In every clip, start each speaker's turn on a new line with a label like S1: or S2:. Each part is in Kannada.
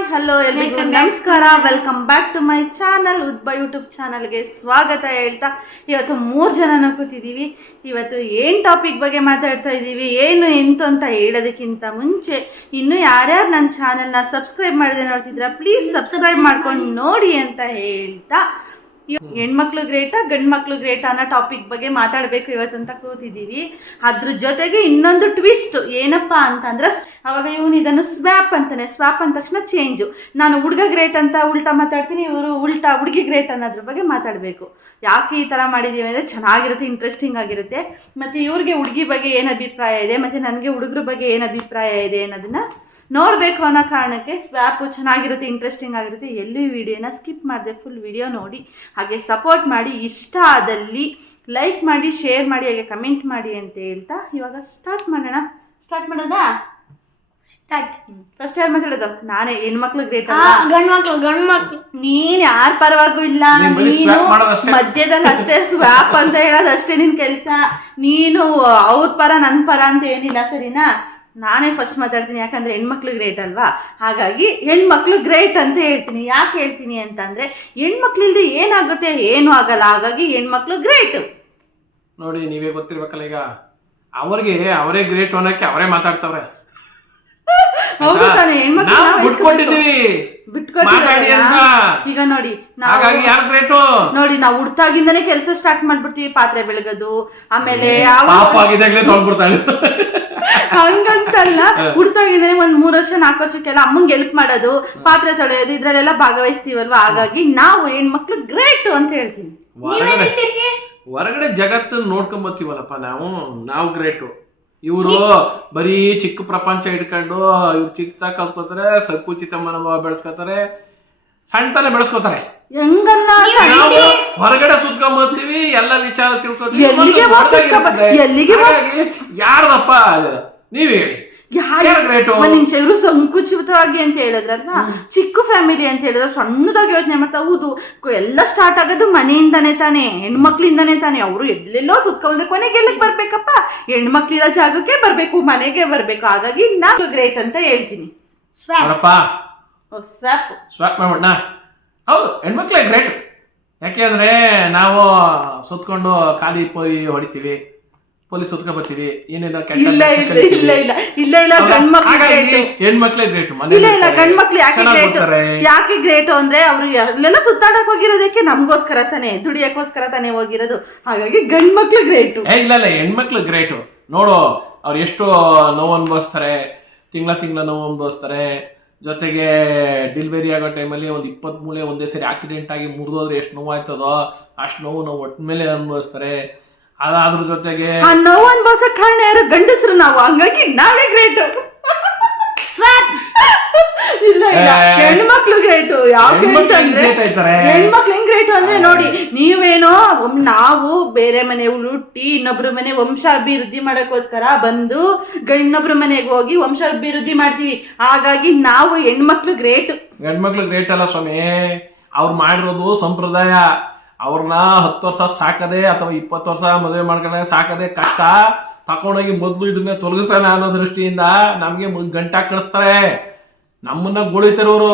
S1: ಹಾಯ್ ಹಲೋ ಎಲ್ಲರಿಗೂ ನಮಸ್ಕಾರ. Welcome back to my channel ಉದ್ಬ YouTube ಚಾನಲ್ಗೆ ಸ್ವಾಗತ ಹೇಳ್ತಾ ಇವತ್ತು ಮೂರು ಜನ ಕೂತಿದ್ದೀವಿ ಇವತ್ತು ಏನು ಟಾಪಿಕ್ ಬಗ್ಗೆ ಮಾತಾಡ್ತಾ ಇದ್ದೀವಿ ಏನು ಎಂತು ಅಂತ ಹೇಳೋದಕ್ಕಿಂತ ಮುಂಚೆ ಇನ್ನು ಯಾರ್ಯಾರು ನನ್ನ ಚಾನಲ್ನ ಸಬ್ಸ್ಕ್ರೈಬ್ ಮಾಡದೆ ನೋಡ್ತಿದ್ರ ಪ್ಲೀಸ್ ಸಬ್ಸ್ಕ್ರೈಬ್ ಮಾಡ್ಕೊಂಡು ನೋಡಿ ಅಂತ ಹೇಳ್ತಾ ಹೆಣ್ಮಕ್ಳು ಗ್ರೇಟ ಗಂಡು ಮಕ್ಳು ಗ್ರೇಟ ಅನ್ನೋ ಟಾಪಿಕ್ ಬಗ್ಗೆ ಮಾತಾಡಬೇಕು ಇವತ್ತಂತ ಕೂತಿದ್ದೀವಿ ಅದ್ರ ಜೊತೆಗೆ ಇನ್ನೊಂದು ಟ್ವಿಸ್ಟ್ ಏನಪ್ಪ ಅಂತಂದ್ರೆ, ಅವಾಗ ಇವನು ಇದನ್ನು ಸ್ವ್ಯಾಪ್ ಅಂತಾನೆ, ಸ್ವ್ಯಾಪ್ ಅಂದ ತಕ್ಷಣ ಚೇಂಜು. ನಾನು ಹುಡುಗ ಗ್ರೇಟ್ ಅಂತ ಉಲ್ಟಾ ಮಾತಾಡ್ತೀನಿ, ಇವರು ಉಲ್ಟಾ ಹುಡುಗಿ ಗ್ರೇಟ್ ಅನ್ನೋದ್ರ ಬಗ್ಗೆ ಮಾತಾಡಬೇಕು. ಯಾಕೆ ಈ ಥರ ಮಾಡಿದ್ದೀವಿ ಅಂದರೆ ಚೆನ್ನಾಗಿರುತ್ತೆ ಇಂಟ್ರೆಸ್ಟಿಂಗ್ ಆಗಿರುತ್ತೆ. ಮತ್ತು ಇವ್ರಿಗೆ ಹುಡುಗಿ ಬಗ್ಗೆ ಏನು ಅಭಿಪ್ರಾಯ ಇದೆ, ಮತ್ತು ನನಗೆ ಹುಡುಗರ ಬಗ್ಗೆ ಏನು ಅಭಿಪ್ರಾಯ ಇದೆ ಅನ್ನೋದನ್ನ ನೋಡಬೇಕು ಅನ್ನೋ ಕಾರಣಕ್ಕೆ ಸ್ವ್ಯಾಪು ಚೆನ್ನಾಗಿರುತ್ತೆ ಇಂಟ್ರೆಸ್ಟಿಂಗ್ ಆಗಿರುತ್ತೆ ಎಲ್ಲೂ ವಿಡಿಯೋನ ಸ್ಕಿಪ್ ಮಾಡಿದೆ ಫುಲ್ ವಿಡಿಯೋ ನೋಡಿ. ಹಾಗೆ ಸಪೋರ್ಟ್ ಮಾಡಿ ಇಷ್ಟ ಆದಲ್ಲಿ ಲೈಕ್ ಮಾಡಿ ಶೇರ್ ಮಾಡಿ ಹಾಗೆ ಕಮೆಂಟ್ ಮಾಡಿ ಅಂತ ಹೇಳ್ತಾ ಇವಾಗ ಸ್ಟಾರ್ಟ್ ಮಾಡೋಣ. ಸ್ಟಾರ್ಟ್ ಮಾಡೋದಾ
S2: ಸ್ಟಾರ್ಟ್
S1: ಫಸ್ಟ್ ಯಾರು ಮಾತಾಡೋದು? ನಾನೇ ಹೆಣ್ಮಕ್ಳು ಗ್ರೇಟ್
S2: ಗಂಡ್ಮಕ್ಳು ಗಂಡ್ಮಕ್ಳು. ಗಂಡ್ ಮಕ್ಳು
S1: ನೀನ್ ಯಾರ ಪರವಾಗೂ ಇಲ್ಲ
S3: ನೀನು.
S1: ಮಧ್ಯದಲ್ಲಿ ಅಷ್ಟೇ ಸ್ವಾಪ್ ಅಂತ ಹೇಳೋದಷ್ಟೇ ನಿನ್ ಕೆಲ್ಸ. ನೀನು ಅವ್ರ ಪರ ನನ್ ಪರ ಅಂತ ಏನಿಲ್ಲ ಸರಿನಾ? ನಾನೇ ಫಸ್ಟ್ ಮಾತಾಡ್ತೀನಿ ಯಾಕಂದ್ರೆ ಹೆಣ್ಮಕ್ಳು ಗ್ರೇಟ್ ಅಲ್ವಾ? ಹಾಗಾಗಿ ಹೆಣ್ಮಕ್ಳು ಗ್ರೇಟ್ ಅಂತ ಹೇಳ್ತೀನಿ. ಯಾಕೆ ಹೇಳ್ತೀನಿ ಅಂತಂದ್ರೆ ಹೆಣ್ಮಕ್ಳಿಲ್ದೆ ಏನಾಗುತ್ತೆ? ಏನೂ ಆಗಲ್ಲ. ಹಾಗಾಗಿ ಹೆಣ್ಮಕ್ಳು ಗ್ರೇಟ್
S3: ನೋಡಿ ನೀವೇ ಗೊತ್ತಿರ್ಬೇಕಲ್ಲ ಈಗ. ಅವ್ರಿಗೆ ಅವರೇ ಗ್ರೇಟ್ ಅನ್ನೋಕ್ಕೆ ಅವರೇ ಮಾತಾಡ್ತವ್ರೆ.
S1: ಹೌದು ತಾನೇ ಹೆಣ್ಮಕ್ಳು
S3: ಮಾತಾಡಿ ಅಂತ
S1: ಈಗ ನೋಡಿ ನಾವು
S3: ಹಾಗಾಗಿ ಯಾರು ಗ್ರೇಟು
S1: ನೋಡಿ ನಾವು ಹುಡ್ತಾಗಿಂದನೇ ಕೆಲಸ ಸ್ಟಾರ್ಟ್ ಮಾಡ್ಬಿಡ್ತೀವಿ ಪಾತ್ರೆ ಬೆಳಗೋದು ಆಮೇಲೆ
S3: ಪಾಪ
S1: ಹಂಗಂತಲ್ಲ ಹುಡ್ತಾಗಿಂದನೇ ಒಂದ್ ಮೂರ್ ವರ್ಷ ನಾಲ್ಕು ವರ್ಷಕ್ಕೆಲ್ಲ ಅಮ್ಮಂಗೆ ಹೆಲ್ಪ್ ಮಾಡೋದು ಪಾತ್ರೆ ತೊಳೆಯೋದು ಇದ್ರಲ್ಲೆಲ್ಲ ಭಾಗವಹಿಸ್ತೀವಲ್ವಾ? ಹಾಗಾಗಿ ನಾವು ಹೆಣ್ಮಕ್ಳು ಗ್ರೇಟ್ ಅಂತ ಹೇಳ್ತೀನಿ.
S3: ಹೊರಗಡೆ ಹೊರಗಡೆ ಜಗತ್ತನ್ನ ನೋಡ್ಕೊಂಡ್ ಬರ್ತೀವಲ್ಲಪ್ಪ ನಾವು ನಾವು ಗ್ರೇಟು ಇವರು ಬರೀ ಚಿಕ್ಕ ಪ್ರಪಂಚ ಇಟ್ಕೊಂಡು ಇವ್ರು ಚಿಕ್ಕದಾಗ ಕಲ್ತ್ಕೋತಾರೆ ಸಂಕುಚಿತ ಮನೋಭಾವ ಬೆಳೆಸ್ಕೋತಾರೆ ಸಣ್ಣತನ ಬೆಳೆಸ್ಕೋತಾರೆ.
S1: ಹೆಂಗಲ್ಲ
S3: ನಾವು ಹೊರಗಡೆ ಸುತ್ಕೊಂಡ್ ಬರ್ತೀವಿ ಎಲ್ಲ ವಿಚಾರ ತಿಳ್ಕೊತೀವಿ
S1: ಎಲ್ಲಿಗೆ
S3: ಒಂದು
S1: ಹೋಗ್ ಸುತ್ಕೊಂಡ್ ಬ-
S3: ಹೊರ್ಗಡೆ
S1: ಎಲ್ಲಿಗೆ ಹೋಗ್-
S3: ಹಾಗಾಗಿ ಯಾರ್ದಪ್ಪ ನೀವ್ ಹೇಳಿ. ಯಾರು? ಗ್ರೇಟು?
S1: ನಿಮಿಷ ಇವರು ಸಂಕುಚಿತವಾಗಿ ಅಂತ ಹೇಳಿದ್ರಲ್ವಾ? ಚಿಕ್ಕ ಫ್ಯಾಮಿಲಿ ಅಂತ ಹೇಳಿದ್ರೆ ಸಣ್ಣದಾಗಿ ಯೋಚನೆ ಮಾಡ್ತಾ ಹೌದು ಕ- ಎಲ್ಲ ಸ್ಟಾರ್ಟ್ ಆಗೋದು ಮನೆಯಿಂದಾನೇ ತಾನೇ ಹೆಣ್ಮಕ್ಳಿಂದಾನೇ ತಾನೇ. ಅವರು ಎಲ್ಲೆಲ್ಲೋ ಸುತ್ಕೊಂಡ್ರೆ ಕೊನೆಗೆ ಎಲ್ಲಿಗೆ ಬರ್ಬೇಕಪ್ಪ? ಹೆಣ್ಮಕ್ಳಿರೋ ಜಾಗಕ್ಕೆ ಬರ್ಬೇಕು ಮನೆಗೆ ಬರ್ಬೇಕು. ಹಾಗಾಗಿ ನಾನು ಗ್ರೇಟ್ ಅಂತ ಹೇಳ್ತೀನಿ.
S3: ನೋಡಪ್ಪ
S1: ಸ್ವ್ಯಾಪ್
S3: ಸ್ವಾಪ್. ಮಾಡೋಣ ಹೌದು ಹೆಣ್ಮಕ್ಳೇ ಗ್ರೇಟ್ ಯಾಕೆ ಅಂದ್ರೆ ನಾವು ಸುತ್ಕೊಂಡು ಖಾಲಿ ಪೋಯಿ ಹೊಡಿತೀವಿ ಪೊಲೀಸ್ ಸುತ್ಕೊ ಬರ್ತೀವಿ ಏನಿಲ್ಲ ಕೆಟ್ಟ
S1: ಇಲ್ಲ
S3: ಕೆಲಸ
S1: ಇಲ್ಲ
S3: ಕಲಿತೀವಿ.
S1: ಇಲ್ಲ ಇಲ್ಲ ಇಲ್ಲ
S3: ಹಾಗಾಗಿ
S1: ಗ್ರೇಟ್
S3: ಹೆಣ್ಮಕ್ಳೇ ಗ್ರೇಟ್
S1: ಇಲ್ಲ ಇಲ್ಲ ಗಂಡ್ಮಕ್ಳು ಯಾಕೆ ಗ್ರೇಟ್ ಯಾಕೆ ಗ್ರೇಟ್ ಅಂದ್ರೆ ಅವ್ರು ಎಲ್ಲ ಸುತ್ತಾಡಕ್ ಹೋಗಿರೋದಕ್ಕೆ ನಮ್ಗೋಸ್ಕರ ತಾನೇ ದುಡಿಯಕ್ಕೋಸ್ಕರ ತಾನೇ ಹೋಗಿರೋದು. ಹಾಗಾಗಿ ಗಂಡ್ಮಕ್ಳು ಗ್ರೇಟ್
S3: ಏ ಇಲ್ಲ ಇಲ್ಲ ಹೆಣ್ಮಕ್ಳು ಗ್ರೇಟು ನೋಡು ಅವ್ರು ಎಷ್ಟು ನೋವು ಅನುಭವಿಸ್ತಾರೆ ತಿಂಗಳ ತಿಂಗಳ ನೋವು ಅನುಭವಿಸ್ತಾರೆ ಜೊತೆಗೆ ಡೆಲಿವರಿ ಆಗೋ ಟೈಮಲ್ಲಿ ಒಂದು ಇಪ್ಪತ್ತು ಮೂಲೆ ಒಂದೇ ಸರಿ ಆಕ್ಸಿಡೆಂಟ್ ಆಗಿ ಮುರಿದೋದ್ರೆ ಎಷ್ಟು ನೋವು ಆಯ್ತದೋ ಅಷ್ಟು ನೋವು ನಾವು ಒಟ್ಟ ಮೇಲೆ ಅನುಭವಿಸ್ತಾರೆ. ಅದಾದ್ರ ಜೊತೆಗೆ
S1: ಆ ನೋವು ಅನ್ಭವಿಸೋ ಕಾರಣ ಯಾರು ಗಂಡಸರು ನಾವು. ಹಂಗಾಗಿ ನಾವೇ ಗ್ರೇಟ್ ಇಲ್ಲ ಇಲ್ಲ.
S3: ಏ,
S1: ಹೆಣ್ಮಕ್ಳು ಗ್ರೇಟು ಯಾವ
S3: ಹೆಣ್ಮಕ್ಳು
S1: ಹೆಂಗ್ ಗ್ರೇಟ್ ಅಂದ್ರೆ ನೋಡಿ ನೀವೇನೋ ನಾವು ಬೇರೆ ಮನೆ ಹುಟ್ಟಿ ಇನ್ನೊಬ್ರ ಮನೆ ವಂಶಾಭಿವೃದ್ಧಿ ಮಾಡಕ್ಕೋಸ್ಕರ ಬಂದು ಇನ್ನೊಬ್ರ ಮನೆಗೆ ಹೋಗಿ ವಂಶಾಭಿವೃದ್ಧಿ ಮಾಡ್ತೀವಿ. ಹಾಗಾಗಿ ನಾವು ಹೆಣ್ಮಕ್ಳು ಗ್ರೇಟ್
S3: ಹೆಣ್ಮಕ್ಳು ಗ್ರೇಟ್ ಅಲ್ಲ ಸ್ವಾಮಿ. ಅವ್ರು ಮಾಡಿರೋದು ಸಂಪ್ರದಾಯ. ಅವ್ರನ್ನ ಹತ್ತು ವರ್ಷ ಸಾಕದೆ ಅಥವಾ ಇಪ್ಪತ್ತು ವರ್ಷ ಮದುವೆ ಮಾಡ್ಕೊಂಡಾಗ ಸಾಕದೆ ಕಷ್ಟ. ತಕೊಂಡೋಗಿ ಮೊದಲು ಇದನ್ನ ತೊಲಗಿಸೋಣ ಅನ್ನೋ ದೃಷ್ಟಿಯಿಂದ ನಮಗೆ ಗಂಟಾ ಕಳಿಸ್ತಾರೆ. ನಮ್ಮನ್ನ ಗೋಳಿತಿರೋರು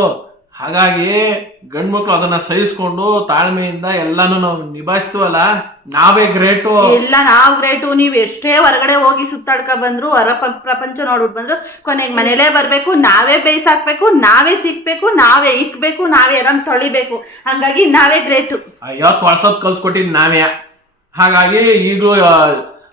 S3: ಹಾಗಾಗಿ ಗಂಡ್ಮಕ್ಳು ಅದನ್ನ ಸಹಿಸ್ಕೊಂಡು ತಾಳ್ಮೆಯಿಂದ ಎಲ್ಲಾನು ನಾವು ನಿಭಾಯಿಸ್ತೀವಲ್ಲ ನಾವೇ ಗ್ರೇಟು.
S1: ಇಲ್ಲ ನಾವು ಗ್ರೇಟು ನೀವು ಎಷ್ಟೇ ಹೊರಗಡೆ ಹೋಗಿ ಸುತ್ತಾಡ್ಕ ಬಂದ್ರು ಹೊರ ಪ್ರಪಂಚ ನೋಡ್ಬಿಟ್ಟು ಬಂದ್ರು ಕೊನೆಗೆ ಮನೇಲೇ ಬರಬೇಕು ನಾವೇ ಬೇಯಿಸಾಕ್ಬೇಕು ನಾವೇ ತಿಕ್ಬೇಕು ನಾವೇ ಇಕ್ಬೇಕು ನಾವೇ ಎಲ್ಲ ತೊಳಿಬೇಕು. ಹಂಗಾಗಿ ನಾವೇ ಗ್ರೇಟು.
S3: ಅಯ್ಯೋ ತೊಳ್ಸೋದ್ ಕಲ್ಸ್ಕೊಟ್ಟಿದ್ ನಾವೇ ಹಾಗಾಗಿ ಈಗಲೂ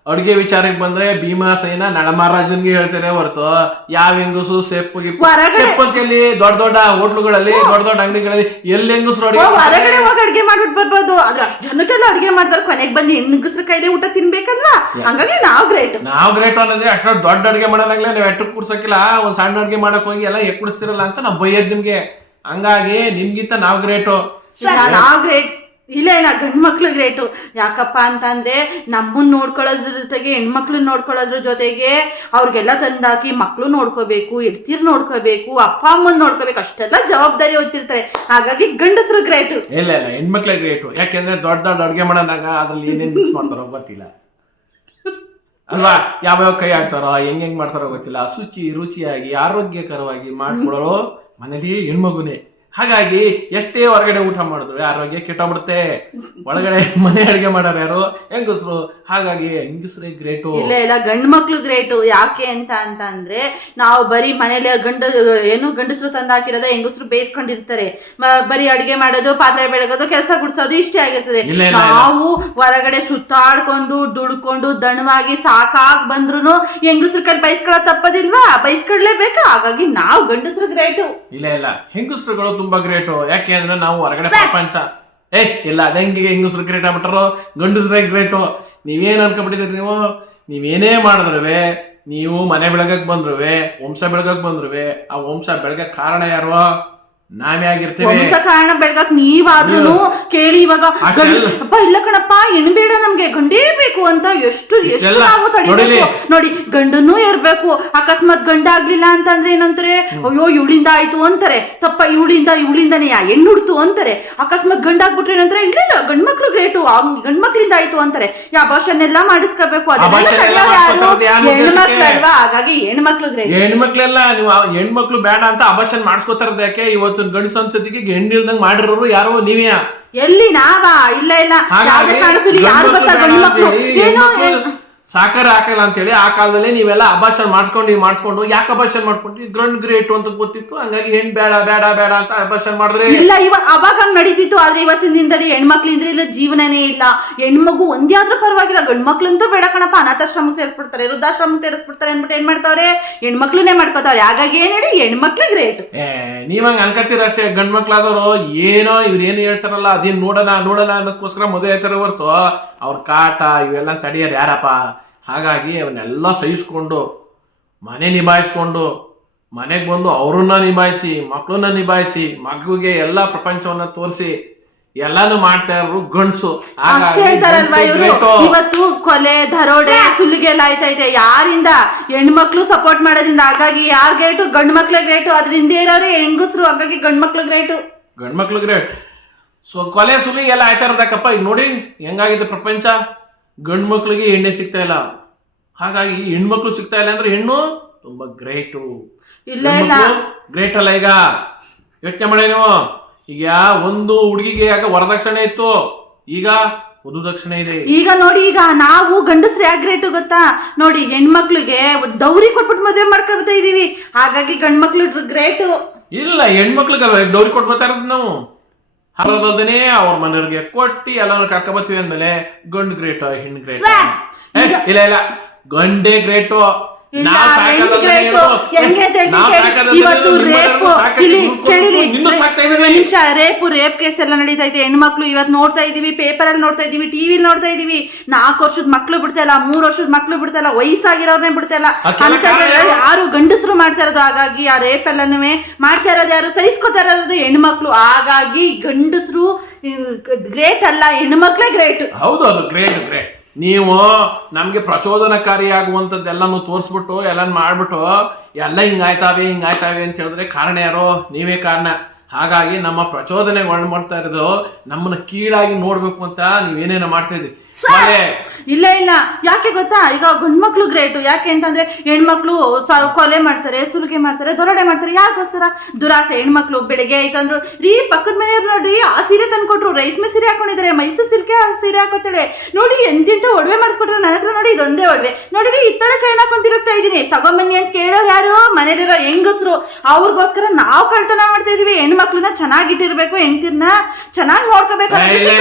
S3: ಅಡುಗೆ ವಿಚಾರಕ್ಕೆ ಬಂದ್ರೆ ಭೀಮಾಸೈನ ನಳಮಹಾರಾಜನ್ಗೆ ಹೇಳ್ತೇನೆ ಹೊರತು. ಯಾವ ಹೆಂಗಸು ಸೇಫ್
S1: ಹೊರಗಡೆ-
S3: ಎಲ್ಲಿ ದೊಡ್ಡ ದೊಡ್ಡ ಹೋಟ್ಲುಗಳಲ್ಲಿ ದೊಡ್ಡ ದೊಡ್ಡ ಅಂಗಡಿಗಳಲ್ಲಿ ಎಲ್ಲಿ ಹೆಂಗಸ್ರು ಅಡುಗೆ
S1: ಹೊರಗಡೆ ಹೋಗಿ ಅಡ್ಗೆ ಮಾಡ್ಬಿಟ್ಟು ಬರ್ಬೋದು. ಆದ್ರೆ ಅಷ್ಟು ಜನಕ್ಕೆಲ್ಲ ಅಡ್ಗೆ ಮಾಡ್ತಾರೆ. ಕೊನೆಗೆ ಬಂದು ಹೆಣ್ಗಸ್ರ ಕೈಲೇ ಊಟ ತಿನ್ಬೇಕಲ್ವಾ? ಹಂಗಾಗಿ ನಾವು ಗ್ರೇಟ್
S3: ನಾವು ಗ್ರೇಟ್ ಅನ್ನೋದ್ರೆ ಅಷ್ಟೊಂದು ದೊಡ್ಡ ಅಡುಗೆ ಮಾಡೋದಾಗ್ಲೇ ನೀವು ಎಟ್ಟು ಕೂರ್ಸಕ್ಕಿಲ್ಲ ಒಂದ್ ಸಣ್ಣ ಅಡುಗೆ ಮಾಡಕ್ ಹೋಗಿ ಎಲ್ಲ ಎಕ್ ಕುಡಿಸ್ತಿರಲ್ಲ ಅಂತ ನಾವು ಬೈಯೋದ್ ನಿಮ್ಗೆ. ಹಂಗಾಗಿ ನಿಮ್ಗಿಂತ ನಾವು ಗ್ರೇಟು
S1: ನಾವ್ ಗ್ರೇಟ್ ಇಲ್ಲ ಇಲ್ಲ ಗಂಡು ಮಕ್ಳು ಗ್ರೇಟು ಯಾಕಪ್ಪ ಅಂತಂದ್ರೆ ನಮ್ಮನ್ನ ನೋಡ್ಕೊಳ್ಳೋದ್ರ ಜೊತೆಗೆ ಹೆಣ್ಮಕ್ಳನ್ನ ನೋಡ್ಕೊಳ್ಳೋದ್ರ ಜೊತೆಗೆ ಅವ್ರಿಗೆಲ್ಲ ತಂದಾಕಿ ಮಕ್ಕಳು ನೋಡ್ಕೋಬೇಕು, ಹೆಡ್ತೀರ್ ನೋಡ್ಕೋಬೇಕು, ಅಪ್ಪ, ಅಮ್ಮನ ನೋಡ್ಕೋಬೇಕು, ಅಷ್ಟೆಲ್ಲ ಜವಾಬ್ದಾರಿ ಹೊತ್ತಿರ್ತಾರೆ ಹಾಗಾಗಿ ಗಂಡಸರು ಗ್ರೇಟು
S3: ಇಲ್ಲ ಇಲ್ಲ ಹೆಣ್ಮಕ್ಳೇ ಗ್ರೇಟು ಯಾಕೆಂದ್ರೆ ದೊಡ್ಡ ದೊಡ್ಡ ಅಡುಗೆ ಮಾಡೋದಾಗ ಅದ್ರಲ್ಲಿ ಏನೇನು ಮಿಕ್ಸ್ ಮಾಡ್ತಾರೋ ಗೊತ್ತಿಲ್ಲ. ಅಲ್ವಾ? ಯಾವ್ಯಾವ ಕೈ ಹಾಕ್ತಾರೋ, ಹೆಂಗ್ ಹೆಂಗ್ ಮಾಡ್ತಾರೋ ಗೊತ್ತಿಲ್ಲ. ಶುಚಿ, ರುಚಿಯಾಗಿ, ಆರೋಗ್ಯಕರವಾಗಿ ಮಾಡ್ಕೊಳ್ಳೋ ಮನೇಲಿ ಹೆಣ್ಮಗುನೇ. ಹಾಗಾಗಿ ಎಷ್ಟೇ ಹೊರಗಡೆ ಊಟ ಮಾಡಿದ್ರು ಆರೋಗ್ಯ ಕೆಟ್ಟೋಗ್ಬಿಡುತ್ತೆ ಒಳಗಡೆ ಮನೆ ಅಡುಗೆ ಮಾಡೋರು ಯಾರು? ಹೆಂಗಸರು? ಹಾಗಾಗಿ ಹೆಂಗಸ್ರೇ ಗ್ರೇಟು.
S1: ಇಲ್ಲ ಇಲ್ಲ ಗಂಡು ಮಕ್ಳು ಗ್ರೇಟು. ಯಾಕೆ ಅಂತ ಅಂತ ಅಂದ್ರೆ ನಾವು ಬರೀ ಮನೇಲಿ ಗಂಡು ಏನು ಗಂಡಸರು ತಂದು ಹಾಕಿರೋದ ಹೆಂಗಸರು ಬೇಯಿಸ್ಕೊಂಡಿರ್ತಾರೆ. ಬರೀ ಅಡಿಗೆ ಮಾಡೋದು ಪಾತ್ರೆ ಬೆಳಗೋದು ಕೆಲಸ ಗುಡ್ಸೋದು ಇಷ್ಟೇ ಆಗಿರ್ತದೆ. ನಾವು ಹೊರಗಡೆ ಸುತ್ತಾಡ್ಕೊಂಡು ದುಡ್ಕೊಂಡು ದಣವಾಗಿ ಸಾಕಾಗ್ ಬಂದ್ರು ಹೆಂಗಸ್ರ ಕೈ ಬೈಸ್ಕೊಳ್ಳೋ ತಪ್ಪದಿಲ್ವಾ? ಬೈಸ್ಕೊಳ್ಳೇಬೇಕಾ? ಹಾಗಾಗಿ ನಾವು ಗಂಡಸರು ಗ್ರೇಟು.
S3: ಇಲ್ಲ ಇಲ್ಲ. ಹೆಂಗಸ್ರುಗಳು ತುಂಬಾ ಗ್ರೇಟು ಯಾಕೆ ಅಂದ್ರೆ ನಾವು ಹೊರಗಡೆ ಪ್ರಪಂಚ. ಏ ಇಲ್ಲ ಅದ ಹೆಂಗೆ ಹೆಂಗಸ್ರು ಗ್ರೇಟ್ ಆಗ್ಬಿಟ್ರು. ಗಂಡಸ್ರೇ ಗ್ರೇಟು ನೀವೇನ್ ಅನ್ಕೊಂಡ್ಬಿಟ್ಟಿದ್ರಿ ನೀವು? ನೀವೇನೇ ಮಾಡಿದ್ರುವೆ ನೀವು ಮನೆ ಬೆಳಗಕ್ ಬಂದ್ರುವೆ ವಂಶ ಬೆಳಗಕ್ ಬಂದ್ರುವೆ ಆ ವಂಶ ಬೆಳಗಕ್ ಕಾರಣ ಯಾರು? ನಾವೇ ಆಗಿರ್ತೀವಿ.
S1: ಕಾರಣ ಬೆಳಗಾಕ್ ನೀವಾದ್ರೂ ಕೇಳಿ ಇವಾಗ. ಅಪ್ಪ ಇಲ್ಲ ಕಣಪ್ಪ ಬೇಡ ನಮ್ಗೆ ಗಂಡೇ ಬೇಕು ಅಂತ ಎಷ್ಟು ಎಷ್ಟು ನಾವು ತಡಿಬೇಕು. ನೋಡಿ ಗಂಡನೂ ಇರ್ಬೇಕು. ಅಕಸ್ಮಾತ್ ಗಂಡ ಆಗ್ಲಿಲ್ಲ ಅಂತಂದ್ರೆ ಏನಂತಾರೆ? ಅಯ್ಯೋ ಇವಳಿಂದ ಆಯ್ತು ಅಂತಾರೆ. ತಪ್ಪ ಇವಳಿಂದ ಇವಳಿಂದನೇ ಹೆಣ್ಣು ಹುಡ್ತು ಅಂತಾರೆ. ಅಕಸ್ಮಾತ್ ಗಂಡ ಆಗ್ಬಿಟ್ರೆ ಏನಂತಾರೆ? ಇಲ್ಲ ಗಂಡ್ ಮಕ್ಳು ಗ್ರೇಟು ಗಂಡ್ ಮಕ್ಳಿಂದ ಆಯ್ತು ಅಂತಾರೆ. ಯಾ ಅಭಾಷನ್ ಎಲ್ಲಾ ಮಾಡಿಸ್ಕೋಬೇಕು ಹೆಣ್ಮಕ್ಳು ಹಾಗಾಗಿ ಹೆಣ್ಮಕ್ಳು ಗ್ರೇಟ್
S3: ಹೆಣ್ಮಕ್ಳೆಲ್ಲ ನೀವು ಹೆಣ್ಮಕ್ಳು ಬೇಡ ಅಂತ ಅಭಾಷಣ ಮಾಡ್ಸ್ಕೊತಾರದು ಯಾಕೆ ಇವತ್ತು ಗಂಡು ಸಂತತಿಗೆ ಹೆಣ್ಣು ಇಲ್ದಂಗ್ ಮಾಡಿರೋರು ಯಾರೋ ನೀವೇ.
S1: ಎಲ್ಲಿ ನಾವಾ? ಇಲ್ಲ ಇಲ್ಲ. ಯಾವ್ದೇ ಕಾರಣಕ್ಕೂ ಇಲ್ಲಿ ಯಾರು ಗೊತ್ತಾ? ಗಂಡು ಮಕ್ಳು ಏನೋ
S3: ಸಾಕಾರ ಹಾಕಲ್ಲ ಅಂತೇಳಿ ಆ ಕಾಲದಲ್ಲಿ ನೀವೆಲ್ಲ ಅಭಾಷಣ ಮಾಡಿಸ್ಕೊಂಡು ಮಾಡಿಸ್ಕೊಂಡು ಯಾಕೆ ಅಭಾಷಣ ಮಾಡ್ಕೊಂಡ್ರಿ ಗ್ರಂಡ್ ಗ್ರೇಟ್ ಅಂತ ಗೊತ್ತಿತ್ತು. ಹಂಗಾಗಿ ಹೆಣ್ ಬೇಡ ಬೇಡ ಬೇಡ ಅಂತ ಅಭಾಷಣ ಮಾಡಿದ್ರೆ
S1: ಇಲ್ಲ ಇವಾಗ ಅವಾಗ ಹಂಗ್ ನಡೀತಿತ್ತು. ಆದ್ರೆ ಇವತ್ತಿನ ದಿನದಲ್ಲಿ ಹೆಣ್ಮಕ್ಳಿಂದ್ರೆ ಇಲ್ಲ ಜೀವನನೇ ಇಲ್ಲ. ಹೆಣ್ಮಗು ಒಂದೇ ಆದ್ರೂ ಪರವಾಗಿಲ್ಲ. ಗಂಡ್ ಮಕ್ಳಂತೂ ಬೇಡ ಕಣಪ್ಪ. ಅನಾಥಾಶ್ರಮಕ್ಕೆ ಸೇರಿಸ್ಬಿಡ್ತಾರೆ ವೃದ್ಧಾಶ್ರಮಕ್ಕೆ ಸೇರಿಸ್ಬಿಡ್ತಾರೆ ಅಂದ್ಬಿಟ್ಟು ಏನ್ ಮಾಡ್ತಾವ್ರೆ? ಹೆಣ್ಮಕ್ಳನ್ನೇ ಮಾಡ್ಕೋತಾವ್ರೆ. ಹಾಗಾಗಿ ಏನ್ ಹೇಳಿ ಹೆಣ್ಮಕ್ಳಿಗೆ ಗ್ರೇಟ್.
S3: ಏ ನೀವ್ ಹಂಗ ಅನ್ಕತ್ತೀರ ಅಷ್ಟೇ. ಗಂಡ್ ಮಕ್ಳಾದವರು ಏನೋ ಇವ್ರು ಏನು ಹೇಳ್ತಾರಲ್ಲ ಅದೇನ್ ನೋಡೋಣ ನೋಡೋಣ ಅನ್ನೋದಕ್ಕೋಸ್ಕರ ಮದುವೆ ಆಯ್ತಾರೆ ಹೊರ್ತು. ಅವ್ರ ಕಾಟ ಇವೆಲ್ಲ ತಡಿಯೋರು ಯಾರಪ್ಪ? ಹಾಗಾಗಿ ಅವನ್ನೆಲ್ಲ ಸಹಿಸ್ಕೊಂಡು ಮನೆ ನಿಭಾಯಿಸ್ಕೊಂಡು ಮನೆಗೆ ಬಂದು ಅವ್ರನ್ನ ನಿಭಾಯಿಸಿ ಮಕ್ಕಳನ್ನ ನಿಭಾಯಿಸಿ ಮಗುಗೆ ಎಲ್ಲ ಪ್ರಪಂಚವನ್ನ ತೋರಿಸಿ ಎಲ್ಲಾನು ಮಾಡ್ತಾ ಇದ್ರು ಗಂಡ್ಸು.
S1: ಅಷ್ಟೇ ಹೇಳ್ತಾರಲ್ವಾ ಇವರು? ಇವತ್ತು ಕೊಲೆ ದರೋಡೆ ಸುಲಿಗೆಲ್ಲ ಆಯ್ತೈತೆ ಯಾರಿಂದ? ಹೆಣ್ಮಕ್ಳು ಸಪೋರ್ಟ್ ಮಾಡೋದ್ರಿಂದ. ಹಾಗಾಗಿ ಯಾರ್ ಗ್ರೇಟು ಗಂಡ್ ಮಕ್ಳು ಗ್ರೇಟು ಹಿಂದೆ ಇರೋರು ಹೆಂಗಸ್ರು. ಹಾಗಾಗಿ ಗಂಡ್ ಮಕ್ಳು ಗ್ರೇಟು
S3: ಗಂಡ್ ಮಕ್ಳು ಗ್ರೇಟ್ ಸೊ ಕೊಲೆ ಸುಲಿ ಎಲ್ಲ ಆಯ್ತಾ ಇರೋದಕ್ಕಪ್ಪ? ಈಗ ನೋಡಿ ಹೆಂಗಾಗಿದೆ ಪ್ರಪಂಚ? ಗಂಡು ಮಕ್ಕಳಿಗೆ ಎಣ್ಣೆ ಸಿಗ್ತಾ ಇಲ್ಲ. ಹಾಗಾಗಿ ಹೆಣ್ಮಕ್ಳು ಸಿಗ್ತಾ ಇಲ್ಲ ಅಂದ್ರೆ ಹೆಣ್ಣು ತುಂಬಾ ಗ್ರೇಟು
S1: ಇಲ್ಲ ಇಲ್ಲ.
S3: ಗ್ರೇಟ್ ಅಲ್ಲ ಈಗ. ಯೋಚನೆ ಮಾಡಿ ನೀವು. ಈಗ ಒಂದು ಹುಡುಗಿಗೆ ಯಾಕೆ ವರದಕ್ಷಿಣೆ ಇತ್ತು. ಈಗ ವಧು ದಕ್ಷಿಣೆ ಇದೆ.
S1: ಈಗ ನೋಡಿ ಈಗ ನಾವು ಗಂಡಸ್ರು ಯಾಕೆ ಗ್ರೇಟು ಗೊತ್ತಾ? ನೋಡಿ ಹೆಣ್ಮಕ್ಳಿಗೆ ಡೌರಿ ಕೊಟ್ಬಿಟ್ಟು ಮದುವೆ ಮಾಡ್ಕೊಳ್ತಾ ಇದೀವಿ. ಹಾಗಾಗಿ ಗಂಡ್ ಮಕ್ಳು ಗ್ರೇಟು
S3: ಇಲ್ಲ ಹೆಣ್ಮಕ್ಳಿಗಲ್ವ? ಡೌರಿ ಕೊಟ್ಟು ಬರ್ತಾ ಇರೋದು ನಾವು. ಹಬ್ಬದಲ್ದೇನೆ ಅವ್ರ ಮನೆಯವ್ರಿಗೆ ಕೊಟ್ಟಿ ಎಲ್ಲಾನು ಕರ್ಕೊಬತ್ತೀವಿ ಅಂದಮೇಲೆ ಗಂಡ್ ಗ್ರೇಟ್ ಹೆಣ್ಣು ಗ್ರೇಟೋ ಇಲ್ಲ ಇಲ್ಲ. ಗಂಡೇ ಗ್ರೇಟು
S1: ಇವತ್ತು ರೇಪ್. ಇಲ್ಲಿ ಕೇಳಿಲಿ ನಿಮಿಷ. ರೇಪು ರೇಪ್ ಕೇಸ್ ಎಲ್ಲ ನಡೀತಾ ಇದೆ. ಹೆಣ್ಮಕ್ಳು ಇವತ್ತು ನೋಡ್ತಾ ಇದೀವಿ ಪೇಪರ್ ಅಲ್ಲಿ ನೋಡ್ತಾ ಇದೀವಿ ಟಿವಿ ನೋಡ್ತಾ ಇದೀವಿ ನಾಲ್ಕು ವರ್ಷದ ಮಕ್ಳು ಬಿಡ್ತಾ ಇಲ್ಲ. ಮೂರ್ ವರ್ಷದ ಮಕ್ಳು ಬಿಡ್ತಾ ಇಲ್ಲ. ವಯಸ್ಸಾಗಿರೋರ್ನೇ ಬಿಡ್ತಾ ಇಲ್ಲ. ಅಂತ ಯಾರು ಗಂಡಸರು ಮಾಡ್ತಾ ಇರೋದು? ಹಾಗಾಗಿ ಆ ರೇಪ್ ಎಲ್ಲನೂ ಮಾಡ್ತಾ ಇರೋದು ಯಾರು? ಸಹಿಸ್ಕೋತಾ ಇರೋದು ಹೆಣ್ಮಕ್ಳು. ಹಾಗಾಗಿ ಗಂಡಸರು ಗ್ರೇಟ್ ಅಲ್ಲ. ಹೆಣ್ಮಕ್ಳೇ ಗ್ರೇಟ್.
S3: ಹೌದು ಅದು ಗ್ರೇಟ್ ಗ್ರೇಟ್. ನೀವು ನಮ್ಗೆ ಪ್ರಚೋದನಕಾರಿಯಾಗುವಂಥದ್ದೆಲ್ಲನೂ ತೋರಿಸ್ಬಿಟ್ಟು ಎಲ್ಲ ಮಾಡ್ಬಿಟ್ಟು, ಎಲ್ಲ ಹಿಂಗಾಯ್ತಾವೆ ಹಿಂಗಾಯ್ತಾವೆ ಅಂತ ಹೇಳಿದ್ರೆ ಕಾರಣ ಯಾರೋ? ನೀವೇ ಕಾರಣ. ಹಾಗಾಗಿ ನಮ್ಮ ಪ್ರಚೋದನೆ ಮಾಡ್ತಾ ಇರೋದು ನಮ್ಮನ್ನ ಕೀಳಾಗಿ ನೋಡಬೇಕು ಅಂತ ನೀವೇನೇನೋ ಮಾಡ್ತಾ
S1: ಇಲ್ಲ ಇಲ್ಲ. ಯಾಕೆ ಗೊತ್ತಾ? ಈಗ ಗಂಡ್ಮಕ್ಳು ಗ್ರೇಟು ಯಾಕೆ ಅಂತಂದ್ರೆ ಹೆಣ್ಮಕ್ಳು ಕೊಲೆ ಮಾಡ್ತಾರೆ ಸುಲಿಗೆ ಮಾಡ್ತಾರೆ ದೊರಡೆ ಮಾಡ್ತಾರೆ. ಯಾಕೋಸ್ಕರ ದುರಾಸೆ. ಹೆಣ್ಮಕ್ಳು ಬೆಳಿಗ್ಗೆ ಆಯ್ತಂದ್ರು ರೀ ಪಕ್ಕದ ಮನೆಯವ್ರು ನೋಡ್ರಿ ಆ ಸೀರೆ ತಂದ್ಕೊಟ್ರು. ರೇಷ್ಮೆ ಸೀರೆ ಹಾಕೊಂಡಿದ್ದಾರೆ ಮೈಸೂರು ಸಿಲ್ಕೆ ಸೀರೆ ಹಾಕೋತಾಳೆ. ನೋಡಿ ಎಂತೆಂತ ಒಡವೆ ಮಾಡಿಸ್ಕೊಟ್ರೆ. ನನ್ನ ಹತ್ರ ನೋಡಿ ಇದೊಂದೇ ಒಡವೆ. ನೋಡಿದ್ರೆ ಇತ್ತಳೆ ಚೈನ್ ಹಾಕೊಂತಿರುತ್ತಾ ಇದೀನಿ. ತಗೊಂಬನ್ನಿ ಅಂತ ಕೇಳೋರು ಯಾರು? ಮನೇಲಿರೋ ಹೆಂಗಸರು. ಅವ್ರಿಗೋಸ್ಕರ ನಾವು ಕಳ್ತನ ಮಾಡ್ತಾ ಇದೀವಿ. ಹೆಣ್ಮಕ್ಳನ್ನ ಚೆನ್ನಾಗಿಟ್ಟಿರ್ಬೇಕು ಹೆಂಡ್ತಿರ್ನ. ಚೆನ್ನಾಗಿ ನೋಡ್ಕೋಬೇಕು.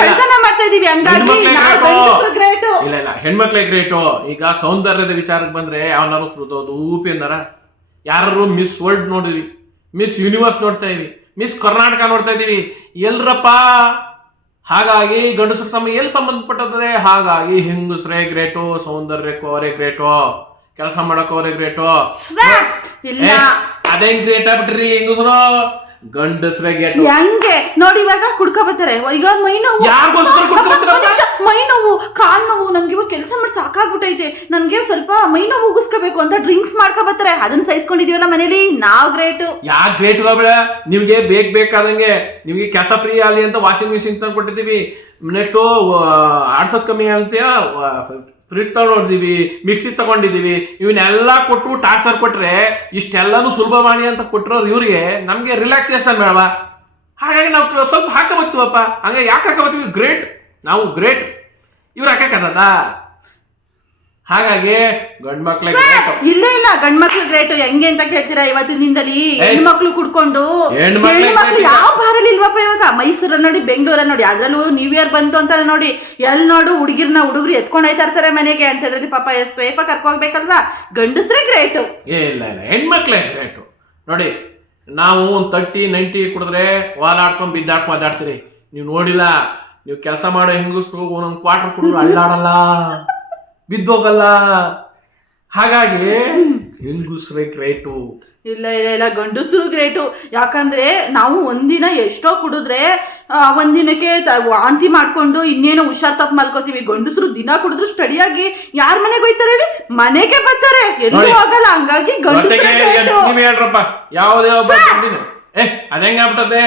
S1: ಕಳ್ತನ ಮಾಡ್ತಾ ಇದೀವಿ. ಹಂಗಾಗಿ ನಾವು ಗ್ರೇಟು
S3: ಇಲ್ಲ ಇಲ್ಲ ಹೆಣ್ಮಕ್ಳೇ ಗ್ರೇಟು ಈಗ ಸೌಂದರ್ಯದ ವಿಚಾರಕ್ಕೆ ಬಂದ್ರೆ ಯಾವನಾರು ಹೃದೋದು ಊಪಿ ಅಂದಾರ. ಯಾರು ಮಿಸ್ ವರ್ಲ್ಡ್ ನೋಡಿದ್ವಿ ಮಿಸ್ ಯೂನಿವರ್ಸ್ ನೋಡ್ತಾ ಇದೀವಿ ಮಿಸ್ ಕರ್ನಾಟಕ ನೋಡ್ತಾ ಇದೀವಿ. ಎಲ್ರಪ್ಪ ಹಾಗಾಗಿ ಗಂಡಸರ ಸಮ ಎಲ್ಲಿ ಸಂಬಂಧಪಟ್ಟದೆ ಹಾಗಾಗಿ ಹೆಂಗಸ್ರೇ ಗ್ರೇಟು ಸೌಂದರ್ಯಕ್ಕೂ ಅವರೇ ಗ್ರೇಟು ಕೆಲಸ ಮಾಡಕ್ಕೂ ಅವರೇ ಗ್ರೇಟು ಅದೇನ್ ಗ್ರೇಟ್ ಆಗ್ಬಿಟ್ರಿ ಹೆಂಗಸರು? ಗಂಡಸ್ರೇ ಗ್ರೇಟು
S1: ಹೆಂಗೆ? ನೋಡಿ ಇವಾಗ ಕುಡ್ಕೊ ಬರ್ತಾರೆ. ಈಗ ಮೈ ನೋವು.
S3: ಯಾರಿಗೋಸ್ಕರ
S1: ನಿಮಿಷ, ಮೈ ನೋವು ಕಾಲ್ ನೋವು ನನ್ಗೆ ಇವಾಗ ಕೆಲಸ ಮಾಡಿ ಸಾಕಾಗ್ಬಿಟ್ಟೈತೆ. ನನ್ಗೆ ಸ್ವಲ್ಪ ಮೈ ನೋವು ಉಗಿಸ್ಕೋಬೇಕು ಅಂತ ಡ್ರಿಂಕ್ಸ್ ಮಾಡ್ಕೊ ಬರ್ತಾರೆ. ಅದನ್ನ ಸಹಿಸ್ಕೊಂಡಿದೀವಲ್ಲ ಮನೇಲಿ? ನಾವ್ ಗ್ರೇಟ್
S3: ಯಾ ಗ್ರೇಟ್ ಬೇಡ? ನಿಮ್ಗೆ ಬೇಕ್ ಬೇಕಾದಂಗೆ ನಿಮ್ಗೆ ಕೆಲಸ ಫ್ರೀ ಆಗಲಿ ಅಂತ ವಾಷಿಂಗ್ ಮಿಷಿನ್ ತಂದು ಕೊಟ್ಟಿದ್ದೀವಿ ನೆಕ್ಸ್ಟು ಆಡ್ಸೋದ್ ಕಮ್ಮಿ ಅಂತೀಯ ಫ್ರಿಜ್ ತಗೊಂಡಿದ್ದೀವಿ ಮಿಕ್ಸಿ ತಗೊಂಡಿದ್ದೀವಿ ಇವನ್ನೆಲ್ಲ ಕೊಟ್ಟು ಟಾರ್ಚರ್ ಕೊಟ್ಟರೆ ಇಷ್ಟೆಲ್ಲಾನು ಸುಲಭ ಮಾಡಿ ಅಂತ ಕೊಟ್ಟಿರೋರು ಇವರಿಗೆ ನಮಗೆ ರಿಲ್ಯಾಕ್ಸೇಷನ್ ಬೇಡವಾ. ಹಾಗಾಗಿ ನಾವು ಸ್ವಲ್ಪ ಹಾಕಬತ್ತೀವಪ್ಪ ಹಂಗೆ ಯಾಕೆ ಹಾಕಬತ್ತೀವಿ ಗ್ರೇಟ್ ನಾವು ಗ್ರೇಟ್ ಇವ್ರು ಹಾಕಕ್ಕದ ಹಾಗಾಗಿ ಗಂಡ್ ಮಕ್ಳಿಗೆ
S1: ಇಲ್ಲ ಇಲ್ಲ ಗಂಡ್ಮಕ್ಳು ಗ್ರೇಟ್ ಹೆಂಗೆ ಅಂತ ಕೇಳ್ತೀರಾ ಇವತ್ತಿನಿಂದಲಿ ಹೆಣ್ಮಕ್ಳು ಕುಡ್ಕೊಂಡು.
S3: ಹೆಣ್ಮಕ್ಳೇ
S1: ಯಾವ ಭಾರಲ್ಲಿ ಇಲ್ವಪ್ಪ ಇವಾಗ? ಮೈಸೂರ ನೋಡಿ ಬೆಂಗಳೂರ ನೋಡಿ ಅದ್ರಲ್ಲೂ ನ್ಯೂ ಇಯರ್ ಬಂತು ಅಂತ ನೋಡಿ ಎಲ್ಲಿ ನೋಡು ಹುಡುಗಿರ್ನ ಹುಡುಗರು ಎತ್ಕೊಂಡು ಹೋಯ್ತಾ ಇರ್ತಾರೆ ಮನೆಗೆ ಅಂತ ಹೇಳಿದ್ರೆ ಪಾಪ ಸೇಫಾಗಿ ಕರ್ಕೋಗ್ಬೇಕಲ್ವಾ ಗಂಡಸ್ರೇ ಗ್ರೇಟ್
S3: ಏ ಇಲ್ಲ ಇಲ್ಲ. ಹೆಣ್ಮಕ್ಳೇ ಗ್ರೇಟ್ ನೋಡಿ ನಾವು ಒಂದು ತರ್ಟಿ ನೈಂಟಿ ಕುಡಿದ್ರೆ ವಾಲಾಡ್ಕೊಂಡು ಬಿದ್ದಾಡ್ಕೊಂಡು ಮಾತಾಡ್ತೀರಿ. ನೀವು ನೋಡಿಲ್ಲ ನೀವು ಕೆಲಸ ಮಾಡೋ ಹೆಂಗಸ್ರು ಒಂದೊಂದು ಕ್ವಾರ್ಟರ್ ಕುಡಿದ್ರು ಅಳ್ಳಾಡಲ್ಲ ಬಿದ್ದೋಗಲ್ಲ. ಹಾಗಾಗಿ ಹೆಂಗಸ್ರೇ ಗ್ರೇಟು
S1: ಇಲ್ಲ ಇಲ್ಲ ಇಲ್ಲ ಗಂಡಸರು ಗ್ರೇಟು. ಯಾಕಂದ್ರೆ ನಾವು ಒಂದಿನ ಎಷ್ಟೋ ಕುಡಿದ್ರೆ ಆ, ಒಂದಿನಕ್ಕೆ ವಾಂತಿ ಮಾಡ್ಕೊಂಡು ಇನ್ನೇನೋ ಹುಷಾರ್ ತಪ್ಪು ಮಾಡ್ಕೋತೀವಿ ಗಂಡಸರು ದಿನ ಕುಡಿದ್ರು ಸ್ಟಡಿಯಾಗಿ ಯಾರ ಮನೆಗೆ ಹೋಯ್ತಾರೆ ಹೇಳಿ? ಮನೆಗೆ ಬರ್ತಾರೆ. ಎಲ್ಲೂ
S3: ಆಗಲ್ಲ
S1: ಹೋಗಲ್ಲ. ಹಂಗಾಗಿ ಗಂಡಸರು
S3: ಯಾವುದೇ ಒಬ್ಬ ಏ ಅದಂಗಾಗ್ಬಿಟ್ಟದೆ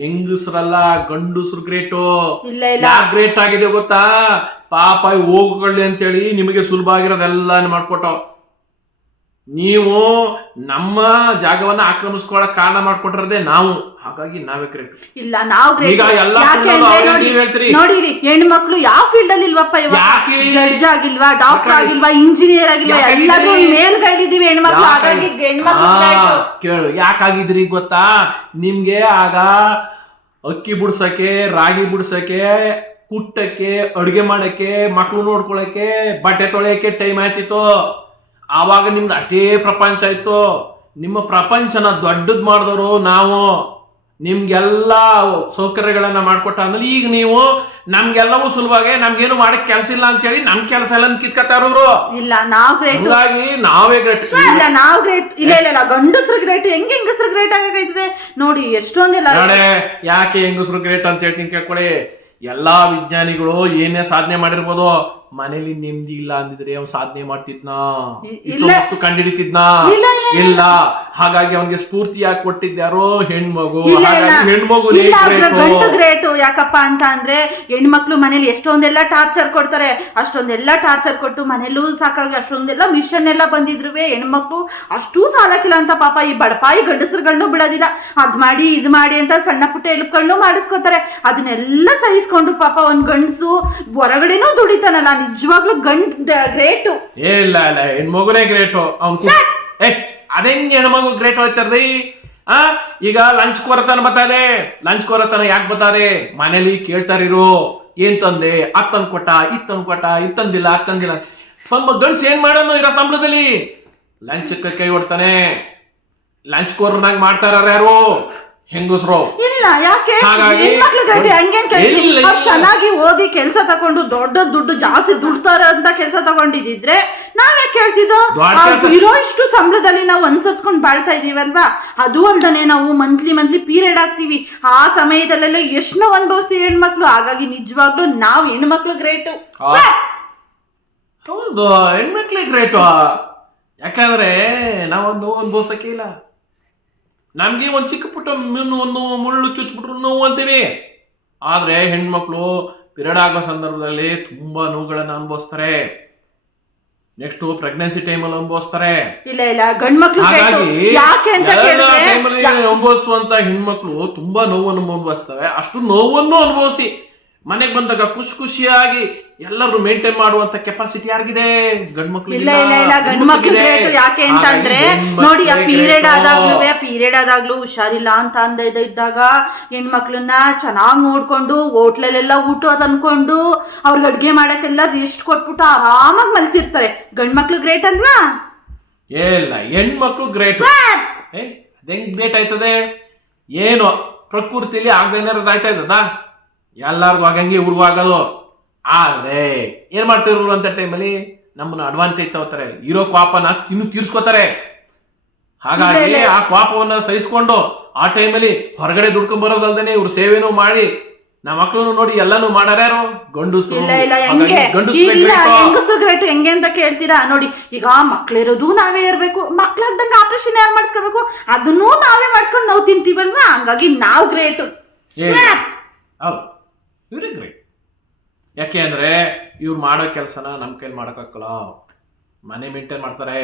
S3: ಹೆಂಗಸ್ರಲ್ಲ ಗಂಡಸ್ರು ಗ್ರೇಟು.
S1: ಇಲ್ಲ ಇಲ್ಲ.
S3: ಯಾಕೆ ಗ್ರೇಟ್ ಆಗಿದೆ ಗೊತ್ತಾ? ಪಾಪ ಹೋಗ್ಕೊಳ್ಳಿ ಅಂತೇಳಿ ನಿಮಗೆ ಸುಲಭ ಆಗಿರೋದೆಲ್ಲ ಮಾಡ್ಕೊಟ್ಟವ್ ನೀವು ನಮ್ಮ ಜಾಗವನ್ನ ಆಕ್ರಮಿಸ್ಕೊಳ್ಳಕ್ ಕಾರಣ ಮಾಡ್ಕೊಟ್ರದೇ ನಾವು. ಹಾಗಾಗಿ ನಾವೇ ಗ್ರೇಟ್
S1: ಇಲ್ಲ ನಾವು
S3: ಈಗ ಎಲ್ಲ
S1: ನೋಡಿರಿ ಹೆಣ್ಮಕ್ಳು ಯಾವ ಫೀಲ್ಡ್ ಅಲ್ಲಿ ಇಲ್ವಪ್ಪ ಇವಾಗ? ಜಡ್ಜ್ ಆಗಿಲ್ವಾ ಡಾಕ್ಟರ್ ಆಗಿಲ್ವಾ ಇಂಜಿನಿಯರ್ ಆಗಿಲ್ವಾ
S3: ಎಲ್ಲರೂ
S1: ಎಲ್ಲಾದ್ರೂ
S3: ಆಗಿದ್ರಿ?
S1: ಮೇಲ್ಗೈಲಿದೀವಿ ಹೆಣ್ಮಕ್ಳು ಹಾಗಾಗಿ ಹೆಣ್ಮಕ್ಳು
S3: ಕೇಳು ಯಾಕಾಗಿದ್ರಿ ಗೊತ್ತಾ? ನಿಮ್ಗೆ ಆಗ ಅಕ್ಕಿ ಬಿಡ್ಸಕ್ಕೆ ರಾಗಿ ಬಿಡ್ಸಕ್ಕೆ ಕುಟ್ಟಕ್ಕೆ ಅಡುಗೆ ಮಾಡಕ್ಕೆ ಮಕ್ಳು ನೋಡ್ಕೊಳಕ್ಕೆ ಬಟ್ಟೆ ತೊಳೆಯಕ್ಕೆ ಟೈಮ್ ಆಯ್ತಿತ್ತು. ಆವಾಗ ನಿಮ್ದು ಅಷ್ಟೇ ಪ್ರಪಂಚ ಇತ್ತು. ನಿಮ್ಮ ಪ್ರಪಂಚನ ದೊಡ್ಡದು ಮಾಡಿದವರು ನಾವು. ನಿಮ್ಗೆಲ್ಲ ಸೌಕರ್ಯಗಳನ್ನ ಮಾಡಿಕೊಟ್ಟ ಆಮೇಲೆ ಈಗ ನೀವು ನಮ್ಗೆಲ್ಲವೂ ಸುಲಭವಾಗಿ ನಮ್ಗೇನು ಮಾಡಕ್ ಕೆಲಸ ಇಲ್ಲ ಅಂತ ಹೇಳಿ ನಮ್ ಕೆಲಸ ಎಲ್ಲ ಕಿತ್ಕತ್ತಾರ
S1: ಇಲ್ಲ ನಾವ್ ಗ್ರೇಟ್
S3: ಹಂಗಾಗಿ ನಾವೇ ಗ್ರೇಟ್
S1: ಇಲ್ಲ ನಾವ್ ಗ್ರೇಟ್ ಇಲ್ಲ ಇಲ್ಲ ಇಲ್ಲ ಗಂಡಸ್ರು ಗ್ರೇಟ್ ಹೆಂಗೆ ಹೆಂಗಸ್ರು ಗ್ರೇಟ್ ಆಗೈತಿದೆ ನೋಡಿ ಎಷ್ಟೊಂದಿಲ್ಲ
S3: ಯಾಕೆ ಹೆಂಗಸ್ರು ಗ್ರೇಟ್ ಅಂತ ಹೇಳ್ತೀನಿ ಕೇಳ್ಕೊಳ್ಳಿ. ಎಲ್ಲಾ ವಿಜ್ಞಾನಿಗಳು ಏನೇ ಸಾಧನೆ ಮಾಡಿರ್ಬೋದು ಮನೇಲಿ ನೆಮ್ಮದಿ ಇಲ್ಲ ಅಂದಿದ್ರೆ ಅವ್ನು ಸಾಧನೆ ಮಾಡ್ತಿದ್ನ? ಇಷ್ಟು ಕಂಡಿಡಿತಿದ್ನ?
S1: ಇಲ್ಲ,
S3: ಹಾಗಾಗಿ ಅವನಿಗೆ ಸ್ಫೂರ್ತಿಯಾಗಿ ಕೊಟ್ಟಿದ್ದಾರೋ ಹೆಣ್ಮಗು? ಹೆಣ್ಮಗು ಗ್ರೇಟು
S1: ಯಾಕಪ್ಪ ಅಂತ ಅಂದ್ರೆ ಹೆಣ್ಮಕ್ಳು ಮನೇಲಿ ಎಷ್ಟೊಂದೆಲ್ಲ ಟಾರ್ಚರ್ ಕೊಡ್ತಾರೆ ಅಷ್ಟೊಂದೆಲ್ಲ ಟಾರ್ಚರ್ ಕೊಟ್ಟು ಮನೇಲೂ ಸಾಕಾಗಿ ಅಷ್ಟೊಂದೆಲ್ಲ ಮಿಷನ್ ಎಲ್ಲ ಬಂದಿದ್ರು ಹೆಣ್ಮಕ್ಳು ಅಷ್ಟೂ ಸಾಲಕ್ಕಿಲ್ಲ ಅಂತ ಪಾಪ ಈ ಬಡಪಾಯಿ ಗಂಡಸರುಗಳನ್ನೂ ಬಿಡೋದಿಲ್ಲ. ಅದ್ ಮಾಡಿ ಇದು ಮಾಡಿ ಅಂತ ಸಣ್ಣ ಪುಟ್ಟ ಎಲ್ಪ್ಗಳನ್ನೂ ಮಾಡಿಸ್ಕೋತಾರೆ. ಅದನ್ನೆಲ್ಲ ಸಹಿಸ್ಕೊಂಡು ಪಾಪ ಒಂದ್ ಗಂಡಸು ಹೊರಗಡೆನೂ ದುಡಿತಾನಲ್ಲ ನಿಜವಾಗ್ಲೂ ಗಂಡ ಗ್ರೇಟು.
S3: ಏ ಇಲ್ಲ ಇಲ್ಲ ಹೆಣ್ಮಗುನೇ ಗ್ರೇಟು. ಅವ್ನು ಏ ಅದೇನ್ ಹೆಣ್ಮಗು ಗ್ರೇಟ್ ಹೋಯ್ತಾರ್ರಿ ಆ ಈಗ ಲಂಚ್ ಕೊರತನ ಬತ್ತಾರೆ. ಲಂಚ್ ಕೊರತನ ಯಾಕೆ ಬತ್ತಾರೆ? ಮನೇಲಿ ಕೇಳ್ತಾರಿರು. ಏನ್ ತಂದೆ? ಅದ್ ಕೊಟ್ಟಾ ಕೊಟ್ಟ ಇದ್ ತಂದ್ ಕೊಟ್ಟ ಇದ್ ತಂದಿಲ್ಲ ಅದ್ ತಂದಿಲ್ಲ. ಸ್ವಲ್ಪ ಗಂಡ್ಸ್ ಏನ್ ಮಾಡೋನು ಇರೋ ಸಂಬಳದಲ್ಲಿ? ಲಂಚಕ್ಕೆ ಕೈ ಹೊಡ್ತಾನೆ ಲಂಚ್ ಕೋರ್ನಾಗ ಮಾಡ್ತಾರ ಯಾರು? ಹೆಂಗಸ್ರು
S1: ಇಲ್ಲ ಯಾಕೆ?
S3: ಹಾಗಾಗಿ-
S1: ಹೆಣ್ಮಕ್ಳು ಗಟ್ಟಿ ಹಂಗೇನ್ ಕೇಳ್ತೀನಿ
S3: ಇಲ್ಲ, ಇಲ್ಲ.
S1: ಚೆನ್ನಾಗಿ ಓದಿ ಕೆಲಸ ತಗೊಂಡು ದೊಡ್ಡ ದುಡ್ಡು ಜಾಸ್ತಿ ದುಡ್ತಾರೆ ಅಂತ ಕೆಲಸ ತಗೊಂಡಿದ್ರೆ ನಾವೇ ಕೇಳ್ತಿದ್ದೋ? ಇರೋ ಇಷ್ಟು ಸಂಬಳದಲ್ಲಿ ನಾವು ಅನ್ಸರ್ಸ್ಕೊಂಡು ಬಾಳ್ತಾ ಇದೀವಲ್ವಾ? ಅದು ಅಲ್ದನೆ ನಾವು ಮಂತ್ಲಿ ಮಂತ್ಲಿ ಪೀರಿಯಡ್ ಆಗ್ತೀವಿ. ಆ ಸಮಯದಲ್ಲೆಲ್ಲ ಎಷ್ಟು ಅನ್ಭವಿಸ್ತೀವಿ ಅನುಭವಿಸ್ತೀವಿ ಹೆಣ್ಮಕ್ಳು? ಹಾಗಾಗಿ ನಿಜವಾಗ್ಲೂ ನಾವು ಹೆಣ್ಮಕ್ಳು ಗ್ರೇಟು.
S3: ಹೌದು ಹೆಣ್ಮಕ್ಳಿಗೆ ಗ್ರೇಟು. ಯಾಕಂದ್ರೆ ನಾವೊಂದು ಅನುಭವಿಸಕ್ಕೆ ಇಲ್ಲ. ನಮ್ಗೆ ಒಂದು ಚಿಕ್ಕ ಪುಟ್ಟ ಮೀನು ಒಂದು ಮುಳ್ಳು ಚುಚ್ಚಿಬಿಟ್ರು ನೋವು ಅಂತೀವಿ ಆದರೆ ಹೆಣ್ಮಕ್ಳು ಪಿರಿಯಡ್ ಆಗೋ ಸಂದರ್ಭದಲ್ಲಿ ತುಂಬಾ ನೋವುಗಳನ್ನು ಅನುಭವಿಸ್ತಾರೆ. ನೆಕ್ಸ್ಟ್ ಪ್ರೆಗ್ನೆನ್ಸಿ ಟೈಮಲ್ಲಿ ಅನುಭವಿಸ್ತಾರೆ.
S1: ಇಲ್ಲ ಇಲ್ಲ ಗಂಡ್ಮಕ್ಳು
S3: ಅನುಭವಿಸುವಂತ ಹೆಣ್ಮಕ್ಳು ತುಂಬಾ ನೋವನ್ನು ಅನುಭವಿಸ್ತವೆ ಅಷ್ಟು ನೋವನ್ನು ಅನುಭವಿಸಿ. ಮನೆಗೆ ಬಂದಾಗ ಖುಷಿ ಖುಷಿಯಾಗಿ ಎಲ್ಲರೂ ಮೇಂಟೈನ್ ಮಾಡುವಂತ ಕೆಪಾಸಿಟಿ ಯಾರಿಗಿದೆ? ಗಂಡ್ಮಕ್ಳು
S1: ಇಲ್ಲ ಇಲ್ಲ ಇಲ್ಲ. ಗಂಡ್ ಮಕ್ಳು ಯಾಕೆ ಅಂತ ಅಂದ್ರೆ ನೋಡಿ ಆ ಪೀರಿಯಡ್ ಆದಾಗ್ಲೂ ಪೀರಿಯಡ್ ಆದಾಗ್ಲೂ ಹುಷಾರಿಲ್ಲ ಅಂತ ಅಂದ ಇದ್ದಾಗ ಹೆಣ್ಮಕ್ಳನ್ನ ಚೆನ್ನಾಗಿ ನೋಡ್ಕೊಂಡು ಹೋಟ್ಲಲ್ಲೆಲ್ಲ ಊಟ ತಂದ್ಕೊಂಡು ಅವ್ರಿಗೆ ಅಡ್ಗೆ ಮಾಡಕ್ಕೆಲ್ಲ ರೆಸ್ಟ್ ಕೊಟ್ಬಿಟ್ಟು ಆರಾಮಾಗಿ ಮಲ್ಸಿರ್ತಾರೆ. ಗಂಡ್ಮಕ್ಳು ಗ್ರೇಟ್ ಅಲ್ವಾ?
S3: ಇಲ್ಲ. ಹೆಣ್ಮಕ್ಳು ಗ್ರೇಟ್ ಏ ಅದೇಂಗ್ ಗ್ರೇಟ್ ಆಯ್ತದೆ? ಏನು? ಪ್ರಕೃತಿಲಿ ಆಗದೇನಾರದು ಆಯ್ತಾ ಇದ್ದದ? ಎಲ್ಲಾರ್ಗು ಆಗಂಗೆ ಇವ್ರಿಗೂ ಆಗೋದು ಏನು ಏನ್ ಇವ್ರು ಅಂತ ಟೈಮಲ್ಲಿ ನಮ್ಮನ್ನ ಅಡ್ವಾಂಟೇಜ್ ತಗೋತಾರೆ. ಇರೋ ಕ್ವಾಪನ ತಿನ್ನು ತೀರ್ಸ್ಕೋತಾರೆ. ಹಾಗಾಗಿ. ಆ ಕ್ವಾಪವನ್ನ ಸಹಿಸ್ಕೊಂಡು ಆ ಟೈಮಲ್ಲಿ ಹೊರಗಡೆ ದುಡ್ಕೊಂಡ್ ಬರೋದಲ್ದೇನೆ ಇವ್ರು ಸೇವೆನೂ ಮಾಡಿ ನಮ್ಮ ಮಕ್ಕಳು ನೋಡಿ ಎಲ್ಲಾನು ಮಾಡಾರ್ಯಾರು ಗಂಡು.
S1: ಹೆಂಗಸರು ಹೆಂಗೆ? ಅಂತ ಕೇಳ್ತೀರಾ? ನೋಡಿ ಈಗ ಮಕ್ಳಿರೋದು ನಾವೇ ಇರಬೇಕು. ಮಕ್ಳಾಗ್ದಂಗ ಆಪರೇಷನ್ ಯಾರು ಮಾಡಿಸ್ಕೋಬೇಕು? ಅದನ್ನೂ ನಾವೇ ಮಾಡಿಸ್ಕೊಂಡು ನಾವು ತಿಂತೀವಲ್ವಾ? ಹಂಗಾಗಿ ನಾವು ಗ್ರೇಟ್
S3: ಹೌದು. ಇವರೇ ಗ್ರೇಟ್ ಯಾಕೆ ಅಂದರೆ ಇವ್ರು ಮಾಡೋ ಕೆಲಸನ ನಮ್ಮ ಕೈಲಿ ಮಾಡೋಕ್ಕಾಗಲ್ಲ ಮನೆ ಮೇಂಟೈನ್ ಮಾಡ್ತಾರೆ.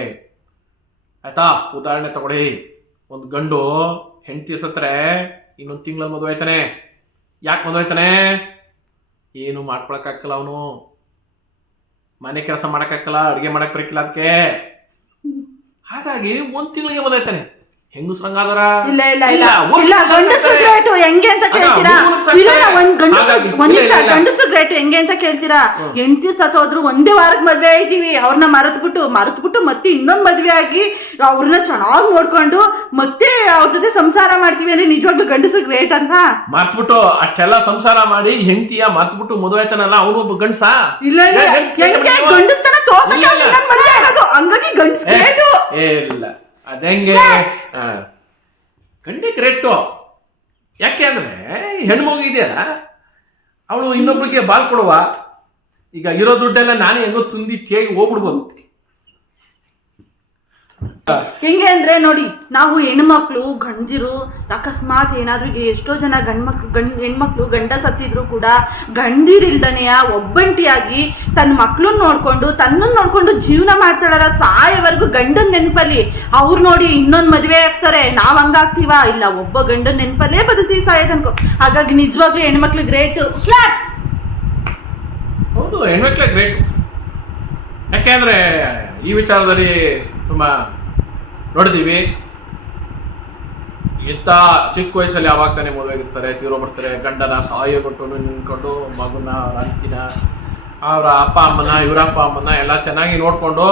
S3: ಆಯ್ತಾ? ಉದಾಹರಣೆ ತಗೊಳ್ಳಿ. ಒಂದು ಗಂಡು ಹೆಂಡತಿ ಸತ್ರೆ ಇನ್ನೊಂದು ತಿಂಗಳಲ್ಲಿ ಮದುವೆ ಆಯ್ತಾನೆ. ಯಾಕೆ ಮದುವೆ ಆಯ್ತಾನೆ? ಏನು ಮಾಡ್ಕೊಳಕ್ಕಾಗಲ್ಲ ಅವನು. ಮನೆ ಕೆಲಸ ಮಾಡೋಕ್ಕಾಗಲ್ಲ ಅಡುಗೆ ಮಾಡೋಕ್ಕೆ ಬರಕಿಲ್ಲ ಅದಕ್ಕೆ ಹಾಗಾಗಿ ಒಂದು ತಿಂಗಳಿಗೆ ಮದುವೆ ಆಯ್ತಾನೆ. ಹೆಂಗಸ್ರಂಗಾದರ
S1: ಇಲ್ಲ ಇಲ್ಲ ಇಲ್ಲ. ಇಲ್ಲ ಗಂಡಸರು. ಗ್ರೇಟ್ ಹೆಂಗೆ ಅಂತ ಕೇಳ್ತೀರಾ? ಇಲ್ಲ ಒಂದ್
S3: ಗಂಡಸ
S1: ಒಂದ್ ನಿಮಿಷ. ಗಂಡಸರು ಹೆಂಗೆ ಅಂತ ಕೇಳ್ತೀರಾ? ಹೆಂಡತಿ ಸತ್ತೋದ್ರು ಒಂದೇ ವಾರಕ್ಕೆ ಮದ್ವೆ ಆಯ್ತೀವಿ. ಅವ್ರನ್ನ ಮರೆತ್ಬಿಟ್ಟು ಮರೆತ್ಬಿಟ್ಟು ಮತ್ತೆ ಇನ್ನೊಂದ್ ಮದ್ವೆ ಆಗಿ ಅವ್ರನ್ನ ಚೆನ್ನಾಗಿ ನೋಡ್ಕೊಂಡು ಮತ್ತೆ ಅವ್ರ ಜೊತೆ ಸಂಸಾರ ಮಾಡ್ತೀವಿ ಅಂದ್ರೆ ನಿಜವಾಗ್ಲೂ ಗಂಡಸರು ಗ್ರೇಟ್ ಅಂತ?
S3: ಮರ್ತ್ಬಿಟ್ಟು ಅಷ್ಟೆಲ್ಲ ಸಂಸಾರ ಮಾಡಿ ಹೆಂಡತಿಯ ಮರ್ತ್ಬಿಟ್ಟು ಮದುವೆ ಆಯ್ತಾನಲ್ಲ ಅವನು ಒಬ್ಬ ಗಂಡಸ?
S1: ಇಲ್ಲ ಗಂಡಸ್ತನ ತೋರ್ಸಕ್ಕೆ ಹಂಗಾಗಿ ಗಂಡಸ್ ಗ್ರೇಟ್.
S3: ಇಲ್ಲ. ಅದೆಂಗೆ ಗಂಡೆ ಗ್ರೇಟು ಯಾಕೆ ಅಂದರೆ ಹೆಣ್ಮಗು ಇದೆಯಲ್ಲ ಅವಳು ಇನ್ನೊಬ್ಬರಿಗೆ ಬಾಲ್ ಕೊಡುವ. ಈಗ ಇರೋ ದುಡ್ಡೆಲ್ಲ ನಾನೇ ಹೆಂಗೋ ತುಂಬಿ ತೇಗಿ ಹೋಗ್ಬಿಡ್ಬೋದು.
S1: ಹೆಂಗೆ ಅಂದ್ರೆ ನೋಡಿ ನಾವು ಹೆಣ್ಮಕ್ಳು ಗಂಡಿರು ಅಕಸ್ಮಾತ್ ಏನಾದ್ರೂ ಎಷ್ಟೋ ಜನ ಗಂಡ್ಮಕ್ಳು ಗಂಡ್ ಹೆಣ್ಮಕ್ಳು ಗಂಡ ಸತ್ತಿದ್ರು ಕೂಡ ಗಂಡಿರಿಲ್ದನೆಯ ಒಬ್ಬಂಟಿಯಾಗಿ ತನ್ನ ಮಕ್ಳನ್ನ ನೋಡ್ಕೊಂಡು ತನ್ನನ್ನು ನೋಡ್ಕೊಂಡು ಜೀವನ ಮಾಡ್ತಾಳಲ್ಲ ಸಾಯವರೆಗೂ ಗಂಡನ ನೆನಪಲ್ಲಿ. ಅವ್ರು ನೋಡಿ ಇನ್ನೊಂದು ಮದುವೆ ಆಗ್ತಾರೆ ನಾವ್ ಹಂಗಾಗ್ತೀವ? ಇಲ್ಲ ಒಬ್ಬ ಗಂಡನ ನೆನಪಲ್ಲೇ ಬದುಕ್ತೀವಿ ಸಾಯ ತನಕ. ಹಾಗಾಗಿ ನಿಜವಾಗ್ಲೂ ಹೆಣ್ಮಕ್ಳು ಗ್ರೇಟ್. ಸ್ಲಾಕ್
S3: ಹೌದು ಹೆಣ್ಮಕ್ಳೇ ಗ್ರೇಟ್. ಯಾಕೆಂದ್ರೆ ಈ ವಿಚಾರದಲ್ಲಿ ತುಂಬ ನೋಡಿದೀವಿ ಇಂಥ ಚಿಕ್ಕ ವಯಸ್ಸಲ್ಲಿ ಯಾವಾಗ ತಾನೇ ಮದುವೆಗಿರ್ತಾರೆ ತೀರೋ ಬರ್ತಾರೆ ಗಂಡನ ಸಹಾಯ ಕೊಟ್ಟು ನಿಂತ್ಕೊಂಡು ಮಗುನ, ರಂಕಿನ ಅವರ ಅಪ್ಪ, ಅಮ್ಮನ ಇವರ ಅಪ್ಪ ಅಮ್ಮನ ಎಲ್ಲ ಚೆನ್ನಾಗಿ ನೋಡ್ಕೊಂಡು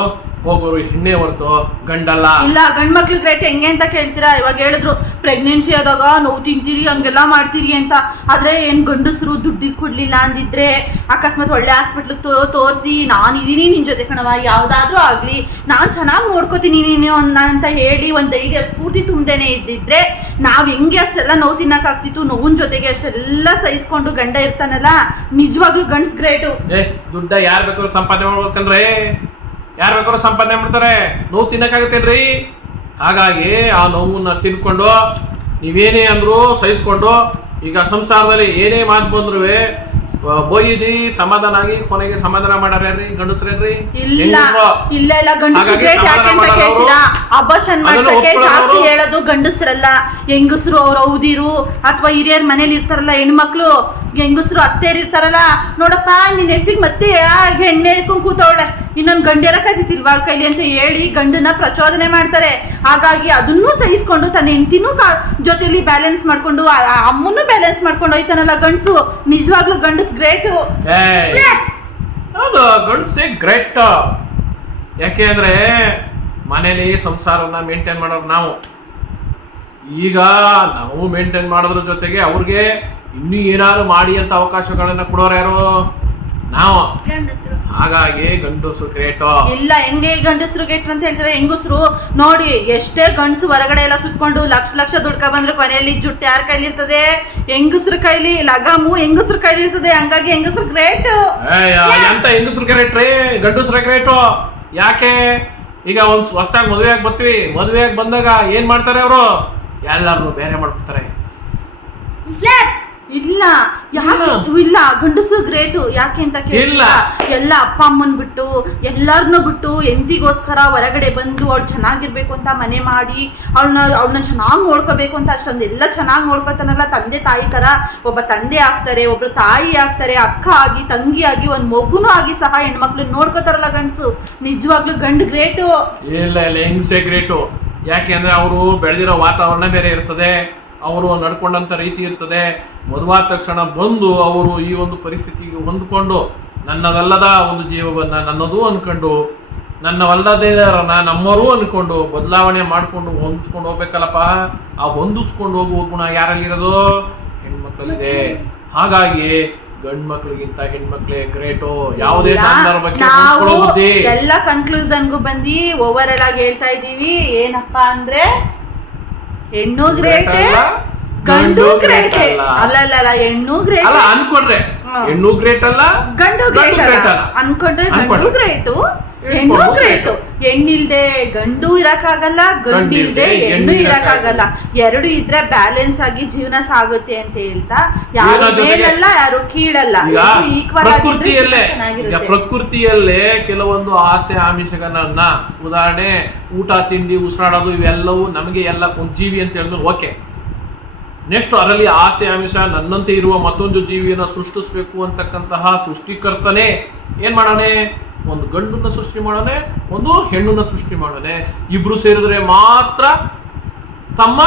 S3: ಹೋಗೋರು ಹೆಣ್ಣೆ ಹೊರತು, ಗಂಡಲ್ಲ.
S1: ಇಲ್ಲ, ಗಂಡ್ ಮಕ್ಳು ರೇಟ್ ಹೆಂಗೆ ಅಂತ ಕೇಳ್ತೀರಾ? ಇವಾಗ ಹೇಳಿದ್ರು ಪ್ರೆಗ್ನೆನ್ಸಿ ಆದಾಗ ನೋವು ತಿಂತೀರಿ, ಹಂಗೆಲ್ಲ ಮಾಡ್ತೀರಿ ಅಂತ. ಆದ್ರೆ ಏನು ಗಂಡಸರು ದುಡ್ಡಿಗೆ ಕೊಡ್ಲಿಲ್ಲ ಅಂದಿದ್ರೆ ಅಕಸ್ಮಾತ್ ಒಳ್ಳೆ ಹಾಸ್ಪಿಟ್ಲಿಗೆ ತೋ, ತೋರಿಸಿ, ನಾನು ಇದ್ದೀನಿ ನಿನ್ನ ಜೊತೆ ಕಣವ ಯಾವುದಾದ್ರೂ ಆಗಲಿ. ನಾನು ಚೆನ್ನಾಗಿ ನೋಡ್ಕೋತೀನಿ ನೀನು ಅಂತ ಹೇಳಿ ಒಂದು ಧೈರ್ಯ, ಸ್ಫೂರ್ತಿ ತುಂಬದೇನೆ ಇದ್ದಿದ್ರೆ ನಾವ್ ಹೆಂಗೆ ಅಷ್ಟೆಲ್ಲ ನೋವು ತಿನ್ನಕ್ಕಾಗ್ತಿತ್ತು ನೋವಿನ ಜೊತೆಗೆ ಅಷ್ಟೆಲ್ಲ ಸಹಿಸ್ಕೊಂಡು ಗಂಡ ಇರ್ತಾನಲ್ಲ, ನಿಜವಾಗ್ಲೂ ಗಂಡ್ಸ್ ಗ್ರೇಟು.
S3: ಏ, ದುಡ್ಡ ಯಾರು ಬೇಕಾದ್ರೂ ಸಂಪಾದನೆ ಮಾಡ್ಬೇಕನ್ರಿ ಯಾರು ಬೇಕಾದ್ರೂ ಸಂಪಾದನೆ ಮಾಡ್ತಾರೆ? ನೋವು ತಿನ್ನಕ್ಕಾಗತ್ತೇನ್ರಿ ಹಾಗಾಗಿ ಆ ನೋವನ್ನ ತಿನ್ಕೊಂಡು ನೀವೇನೇ ಅಂದ್ರು ಸಹಿಸ್ಕೊಂಡು ಈಗ ಸಂಸಾರದಲ್ಲಿ ಏನೇ ಮಾತು ಬೋಯಿದಿ ಸಮಾಧಾನ ಆಗಿ ಕೊನೆಗೆ ಸಮಾಧಾನ ಮಾಡಾರ್ರಿ ಗಂಡಸ್ರೇನ್ರಿ
S1: ಇಲ್ಲ? ಇಲ್ಲ ಇಲ್ಲ. ಗಂಡಸರು ಗ್ರೇಟ್ ಯಾಕೆ ಅಂತ ಕೇಳ್ತೀರಾ? ಮಾಡ್ಸಕ್ಕೆ ಜಾಸ್ತಿ ಹೇಳೋದು ಗಂಡಸ್ರಲ್ಲ. ಹೆಂಗಸರು ಅವ್ರ ಹೌದಿರು ಅಥವಾ ಹಿರಿಯರ್ ಮನೇಲಿ ಇರ್ತಾರಲ್ಲ ಹೆಣ್ಮಕ್ಳು ಹೆಂಗಸರು ಅತ್ತೇರಿರ್ತಾರಲ್ಲ ನೋಡಪ್ಪ ನಿನ್ನ ಹೆಂಡ್ತಿಗ್ ಮತ್ತೆ ಹೆಣ್ಣೆ ಇಟ್ಕೊಂಡ್ ಕೂತವಳೆ. ಇನ್ನೊಂದು ಗಂಡ್ಯರ ಕೈತಿಲ್ವಾ ಅವ್ಳ ಕೈಲಿ ಅಂತ ಹೇಳಿ ಗಂಡನ್ನ ಪ್ರಚೋದನೆ ಮಾಡ್ತಾರೆ. ಹಾಗಾಗಿ ಅದನ್ನೂ ಸಹಿಸ್ಕೊಂಡು ತನ್ನ ಹೆಂಡತಿನೂ ಕಾ ಜೊತೆಯಲ್ಲಿ ಬ್ಯಾಲೆನ್ಸ್ ಮಾಡ್ಕೊಂಡು ಅಮ್ಮನ್ನೂ ಬ್ಯಾಲೆನ್ಸ್ ಮಾಡ್ಕೊಂಡು ಹೋಯ್ತಾನಲ್ಲ ಗಂಡಸು. ನಿಜವಾಗ್ಲೂ ಗಂಡಸ್ ಗ್ರೇಟು
S3: ಗಂಡಸೇ ಗ್ರೇಟ್ ಯಾಕೆ ಅಂದ್ರೆ ಮನೇಲಿ ಸಂಸಾರವನ್ನ ಮೇಂಟೈನ್ ಮಾಡೋರು ನಾವು. ಈಗ ನಾವು ಮೇಂಟೈನ್ ಮಾಡೋದ್ರ ಜೊತೆಗೆ ಅವ್ರಿಗೆ ಇನ್ನೂ ಏನಾದ್ರು ಮಾಡಿ ಅಂತ ಅವಕಾಶಗಳನ್ನ ಕೊಡೋರು ಯಾರು? ನಾವು. ಹಾಗಾಗಿ ಗಂಡಸರು ಗ್ರೇಟ್
S1: ಇಲ್ಲ ಹೆಂಗೆ ಗಂಡಸರು ಗ್ರೇಟ್ ಅಂತ ಹೇಳ್ತಾರೆ? ಹೆಂಗಸರು ನೋಡಿ ಎಷ್ಟೇ ಗಂಡಸು ಹೊರಗಡೆ ಎಲ್ಲ ಸುತ್ಕೊಂಡು ಲಕ್ಷ ಲಕ್ಷ ದುಡ್ಕ ಬಂದ್ರೆ ಕೊನೆಯಲ್ಲಿ ಜುಟ್ಟು ಯಾರ ಕೈಲಿ ಇರ್ತದೆ ಹೆಂಗಸ್ರ ಕೈಲಿ ಲಗಾಮು ಹೆಂಗಸ್ರ ಕೈಲಿ ಇರ್ತದೆ ಹಂಗಾಗಿ ಹೆಂಗಸ್ರು ಗ್ರೇಟ್
S3: ಎಂತ ಹೆಂಗಸ್ರು ಗ್ರೇಟ್ ರೀ? ಗಂಡಸ್ರ ಗ್ರೇಟ್ ಯಾಕೆ? ಈಗ ಒಂದ್ ಹೊಸ್ದಾಗಿ ಮದುವೆಯಾಗಿ ಬರ್ತೀವಿ. ಮದುವೆಯಾಗಿ ಬಂದಾಗ ಏನ್ ಮಾಡ್ತಾರೆ ಅವರು? ಎಲ್ಲರೂ ಬೇರೆ ಮಾಡ್ಬಿಡ್ತಾರೆ.
S1: ಇಲ್ಲ. ಯಾಕೆ? ಇಲ್ಲ. ಗಂಡಸು ಗ್ರೇಟು ಯಾಕೆ ಅಂತ ಕೇಳಿಲ್ಲ
S3: ಇಲ್ಲ.
S1: ಎಲ್ಲ ಅಪ್ಪ ಅಮ್ಮನ್ ಬಿಟ್ಟು ಎಲ್ಲಾರನ್ನ ಬಿಟ್ಟು ಎಂತಿಗೋಸ್ಕರ ಹೊರಗಡೆ ಬಂದು ಅವ್ಳು ಚೆನ್ನಾಗಿರ್ಬೇಕು ಅಂತ ಮನೆ ಮಾಡಿ ಅವ್ಳನ್ನ ಅವ್ಳನ್ನ ಚೆನ್ನಾಗಿ ನೋಡ್ಕೋಬೇಕು ಅಂತ ಅಷ್ಟೊಂದು ಎಲ್ಲ ಚೆನ್ನಾಗಿ ನೋಡ್ಕೋತಾನಲ್ಲ. ತಂದೆ ತಾಯಿ ತರ ಒಬ್ಬ ತಂದೆ ಆಗ್ತಾರೆ ಒಬ್ರು ತಾಯಿ ಆಗ್ತಾರೆ ಅಕ್ಕ ಆಗಿ ತಂಗಿ ಆಗಿ ಒಂದ್ ಮಗುನೂ ಆಗಿ ಸಹ ಹೆಣ್ಮಕ್ಳು ನೋಡ್ಕೋತಾರಲ್ಲ ಗಂಡಸು. ನಿಜವಾಗ್ಲೂ ಗಂಡು ಗ್ರೇಟು
S3: ಇಲ್ಲ ಇಲ್ಲ ಹೆಂಗ್ಸೆ ಗ್ರೇಟು ಯಾಕೆ ಅಂದ್ರೆ ಅವರು ಬೆಳೆದಿರೋ ವಾತಾವರಣ ಬೇರೆ ಇರ್ತದೆ. ಅವರು ನಡ್ಕೊಂಡಂಥ ರೀತಿ ಇರ್ತದೆ. ಮದುವಾದ ತಕ್ಷಣ ಬಂದು ಅವರು ಈ ಒಂದು ಪರಿಸ್ಥಿತಿಗೆ ಹೊಂದ್ಕೊಂಡು ನನ್ನದಲ್ಲದ ಒಂದು ಜೀವವನ್ನು ನನ್ನದು ಅಂದ್ಕೊಂಡು ನನ್ನವಲ್ಲದೇ ನಮ್ಮವರು ಅಂದ್ಕೊಂಡು ಬದಲಾವಣೆ ಮಾಡಿಕೊಂಡು ಹೊಂದಿಸ್ಕೊಂಡು ಹೋಗ್ಬೇಕಲ್ಲಪ್ಪ. ಆ ಹೊಂದಿಸ್ಕೊಂಡು ಹೋಗುವ ಗುಣ ಯಾರಲ್ಲಿರೋದು? ಹೆಣ್ಮಕ್ಳಿಗೆ. ಹಾಗಾಗಿ ಗಂಡ್ ಮಕ್ಳಿಗಿಂತ ಹೆಣ್ಮಕ್ಳೇ ಗ್ರೇಟು. ಯಾವುದೇ
S1: ಎಲ್ಲ ಕನ್ಕ್ಲೂಷನ್ಗೂ ಬಂದು ಓವರ್ ಆಗಿ ಹೇಳ್ತಾ ಇದ್ದೀವಿ. ಏನಪ್ಪಾ ಅಂದ್ರೆ ಹೆಣ್ಣು ಗ್ರೇಟ್ ಗಂಡು ಗ್ರೇಟ್.
S3: ಅಲ್ಲ.
S1: ಅಲ್ಲ ಅಲ್ಲ ಹೆಣ್ಣು ಗ್ರೇಟ್.
S3: ಅಲ್ಲ ಅನ್ಕೊಂಡ್ರೆ. ಹೆಣ್ಣು ಗ್ರೇಟ್ ಅಲ್ಲ?
S1: ಗಂಡು ಗ್ರೇಟ್ ಅಲ್ಲ. ಅನ್ಕೊಂಡ್ರೆ ಗಂಡು ಗ್ರೇಟು. ಹೆಣ್ಣು ಗ್ರೇಟು ಹೆಣ್ಣಿಲ್ದೆ ಗಂಡು ಇರಕ್ಕಾಗಲ್ಲ ಗಂಡು
S3: ಇಲ್ದೆ
S1: ಹೆಣ್ಣು ಇರಕ್ಕಾಗಲ್ಲ. ಎರಡು ಇದ್ರೆ ಬ್ಯಾಲೆನ್ಸ್ ಆಗಿ ಜೀವನ ಸಾಗುತ್ತೆ ಅಂತ ಹೇಳ್ತಾ ಯಾರು ಮೇಲಲ್ಲ ಯಾರು ಕೀಳಲ್ಲ.
S3: ಪ್ರಕೃತಿಯಲ್ಲೇ ಪ್ರಕೃತಿಯಲ್ಲೇ ಕೆಲವೊಂದು ಆಸೆ ಆಮಿಷಗಳನ್ನ ಉದಾಹರಣೆ ಊಟ ತಿಂಡಿ ಉಸಿರಾಡೋದು ಇವೆಲ್ಲವೂ ನಮಗೆ ಎಲ್ಲ ಜೀವಿ ಅಂತ ಹೇಳಿದ್ರು ಓಕೆ ನೆಕ್ಸ್ಟ್ ಅದರಲ್ಲಿ ಆಸೆ ಆಮಿಷ ನನ್ನಂತೆ ಇರುವ ಮತ್ತೊಂದು ಜೀವಿಯನ್ನು ಸೃಷ್ಟಿಸ್ಬೇಕು ಅಂತಕ್ಕಂತಹ ಸೃಷ್ಟಿಕರ್ತನೇ ಏನು ಮಾಡೋಣ? ಒಂದು ಗಂಡನ್ನ ಸೃಷ್ಟಿ ಮಾಡೋಣೆ ಒಂದು ಹೆಣ್ಣನ್ನ ಸೃಷ್ಟಿ ಮಾಡೋಣೆ. ಇಬ್ಬರು ಸೇರಿದ್ರೆ ಮಾತ್ರ ತಮ್ಮ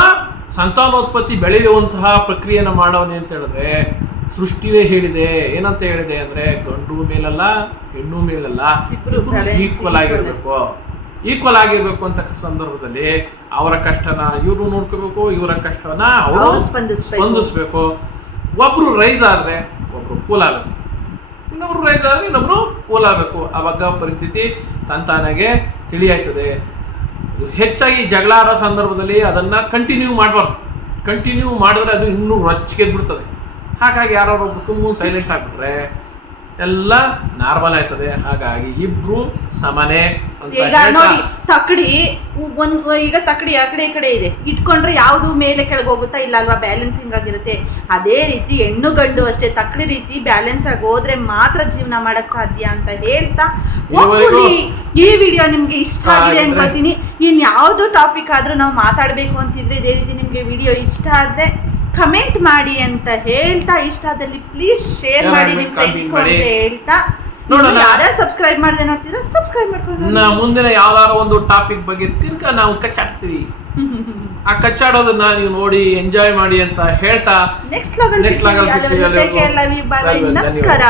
S3: ಸಂತಾನೋತ್ಪತ್ತಿ ಬೆಳೆಯುವಂತಹ ಪ್ರಕ್ರಿಯೆನ ಮಾಡೋಣೆ ಅಂತ ಹೇಳಿದ್ರೆ ಸೃಷ್ಟಿಯೇ ಹೇಳಿದೆ. ಏನಂತ ಹೇಳಿದೆ ಅಂದ್ರೆ ಗಂಡು ಮೇಲಲ್ಲ ಹೆಣ್ಣು ಮೇಲಲ್ಲ ಈಕ್ವಲ್ ಆಗಿರ್ಬೇಕು. ಈಕ್ವಲ್ ಆಗಿರ್ಬೇಕು ಅಂತ ಸಂದರ್ಭದಲ್ಲಿ ಅವರ ಕಷ್ಟನ ಇವರು ನೋಡ್ಕೋಬೇಕು ಇವರ ಕಷ್ಟನ ಅವರು.
S1: ಸ್ಪಂದಿಸ್ಬೇಕು.
S3: ಒಬ್ರು ರೈಸ್ ಆದ್ರೆ ಒಬ್ರು ಕೂಲ್ ಆಗಬೇಕು. ಇನ್ನೊಬ್ರು ರೈಸ್ ಆದ್ರೆ ಇನ್ನೊಬ್ರು ಕೂಲ್ ಆಗಬೇಕು. ಆವಾಗ ಪರಿಸ್ಥಿತಿ ತಂತಾನಾಗೆ ತಿಳಿಯಾಯ್ತದೆ. ಹೆಚ್ಚಾಗಿ ಜಗಳ ಆಡೋ ಸಂದರ್ಭದಲ್ಲಿ ಅದನ್ನ ಕಂಟಿನ್ಯೂ ಮಾಡಬಾರ್ದು. ಕಂಟಿನ್ಯೂ ಮಾಡಿದ್ರೆ ಅದು ಇನ್ನೂ ರೊಚ್ಚಿಗೆ ಬಿಡ್ತದೆ. ಹಾಗಾಗಿ ಯಾರೋ ಒಬ್ರು ಸುಮ್ಮನೆ ಸೈಲೆಂಟ್ ಆಗ್ಬಿಟ್ರೆ ಎಲ್ಲ ನಾರ್ಮಲ್ ಆಯ್ತದೆ. ಹಾಗಾಗಿ ಇಬ್ರು ಸಮನೆ
S1: ಈಗ ನೋಡಿ ತಕಡಿ ಒಂದ್ ಈಗ ತಕ್ಕಡಿ ಆ ಕಡೆ ಈ ಕಡೆ ಇದೆ. ಇಟ್ಕೊಂಡ್ರೆ ಯಾವುದು ಮೇಲೆ ಕೆಳಗೆ ಹೋಗುತ್ತಾ ಇಲ್ಲ ಅಲ್ವಾ? ಬ್ಯಾಲೆನ್ಸಿಂಗ್ ಆಗಿರುತ್ತೆ. ಅದೇ ರೀತಿ ಹೆಣ್ಣು ಗಂಡು ಅಷ್ಟೇ. ತಕ್ಕಡಿ ರೀತಿ ಬ್ಯಾಲೆನ್ಸ್ ಆಗಿ ಹೋದ್ರೆ ಮಾತ್ರ ಜೀವನ ಮಾಡಕ್ ಸಾಧ್ಯ ಅಂತ ಹೇಳ್ತಾ ಈ ವಿಡಿಯೋ ನಿಮ್ಗೆ ಇಷ್ಟ ಆಗಿದೆ ಅನ್ಕೋತೀನಿ. ಇನ್ ಯಾವ್ದು ಟಾಪಿಕ್ ಆದ್ರೂ ನಾವು ಮಾತಾಡ್ಬೇಕು ಅಂತಿದ್ರೆ ಇದೇ ರೀತಿ ನಿಮ್ಗೆ ವಿಡಿಯೋ ಇಷ್ಟ ಆದ್ರೆ ಕಮೆಂಟ್ ಮಾಡಿ ಅಂತ ಹೇಳ್ತಾ ಇಷ್ಟ ಆದಲ್ಲಿ ಪ್ಲೀಸ್ ಶೇರ್ ಮಾಡಿ
S3: ನಿಮ್ಮ
S1: ನಿಮ್
S3: comment
S1: ಫ್ರೆಂಡ್ಸ್
S3: ಮಾಡಿ.
S1: ಅಂತ ಹೇಳ್ತಾ.
S3: ನೋಡೋಣ.
S1: ಯಾರ್ಯಾರು ಸಬ್ಸ್ಕ್ರೈಬ್ ಮಾಡದೆ ನೋಡ್ತೀರಾ ಸಬ್ಸ್ಕ್ರೈಬ್ ಮಾಡ್ಕೊಂಡು
S3: ನಾ ಮುಂದಿನ ಯಾವ್ದಾರ ಒಂದು ಟಾಪಿಕ್ ಬಗ್ಗೆ ತಿರ್ಗಾ ನಾವು ಕಚ್ಚಾಡ್ತೀವಿ. ಆ ಕಚ್ಚಾಡೋದನ್ನ ನೀವು ನೋಡಿ ಎಂಜಾಯ್ ಮಾಡಿ ಅಂತ ಹೇಳ್ತಾ.
S1: ನೆಕ್ಸ್ಟ್
S3: ಲಾಗಲ್.
S1: ನಮಸ್ಕಾರ.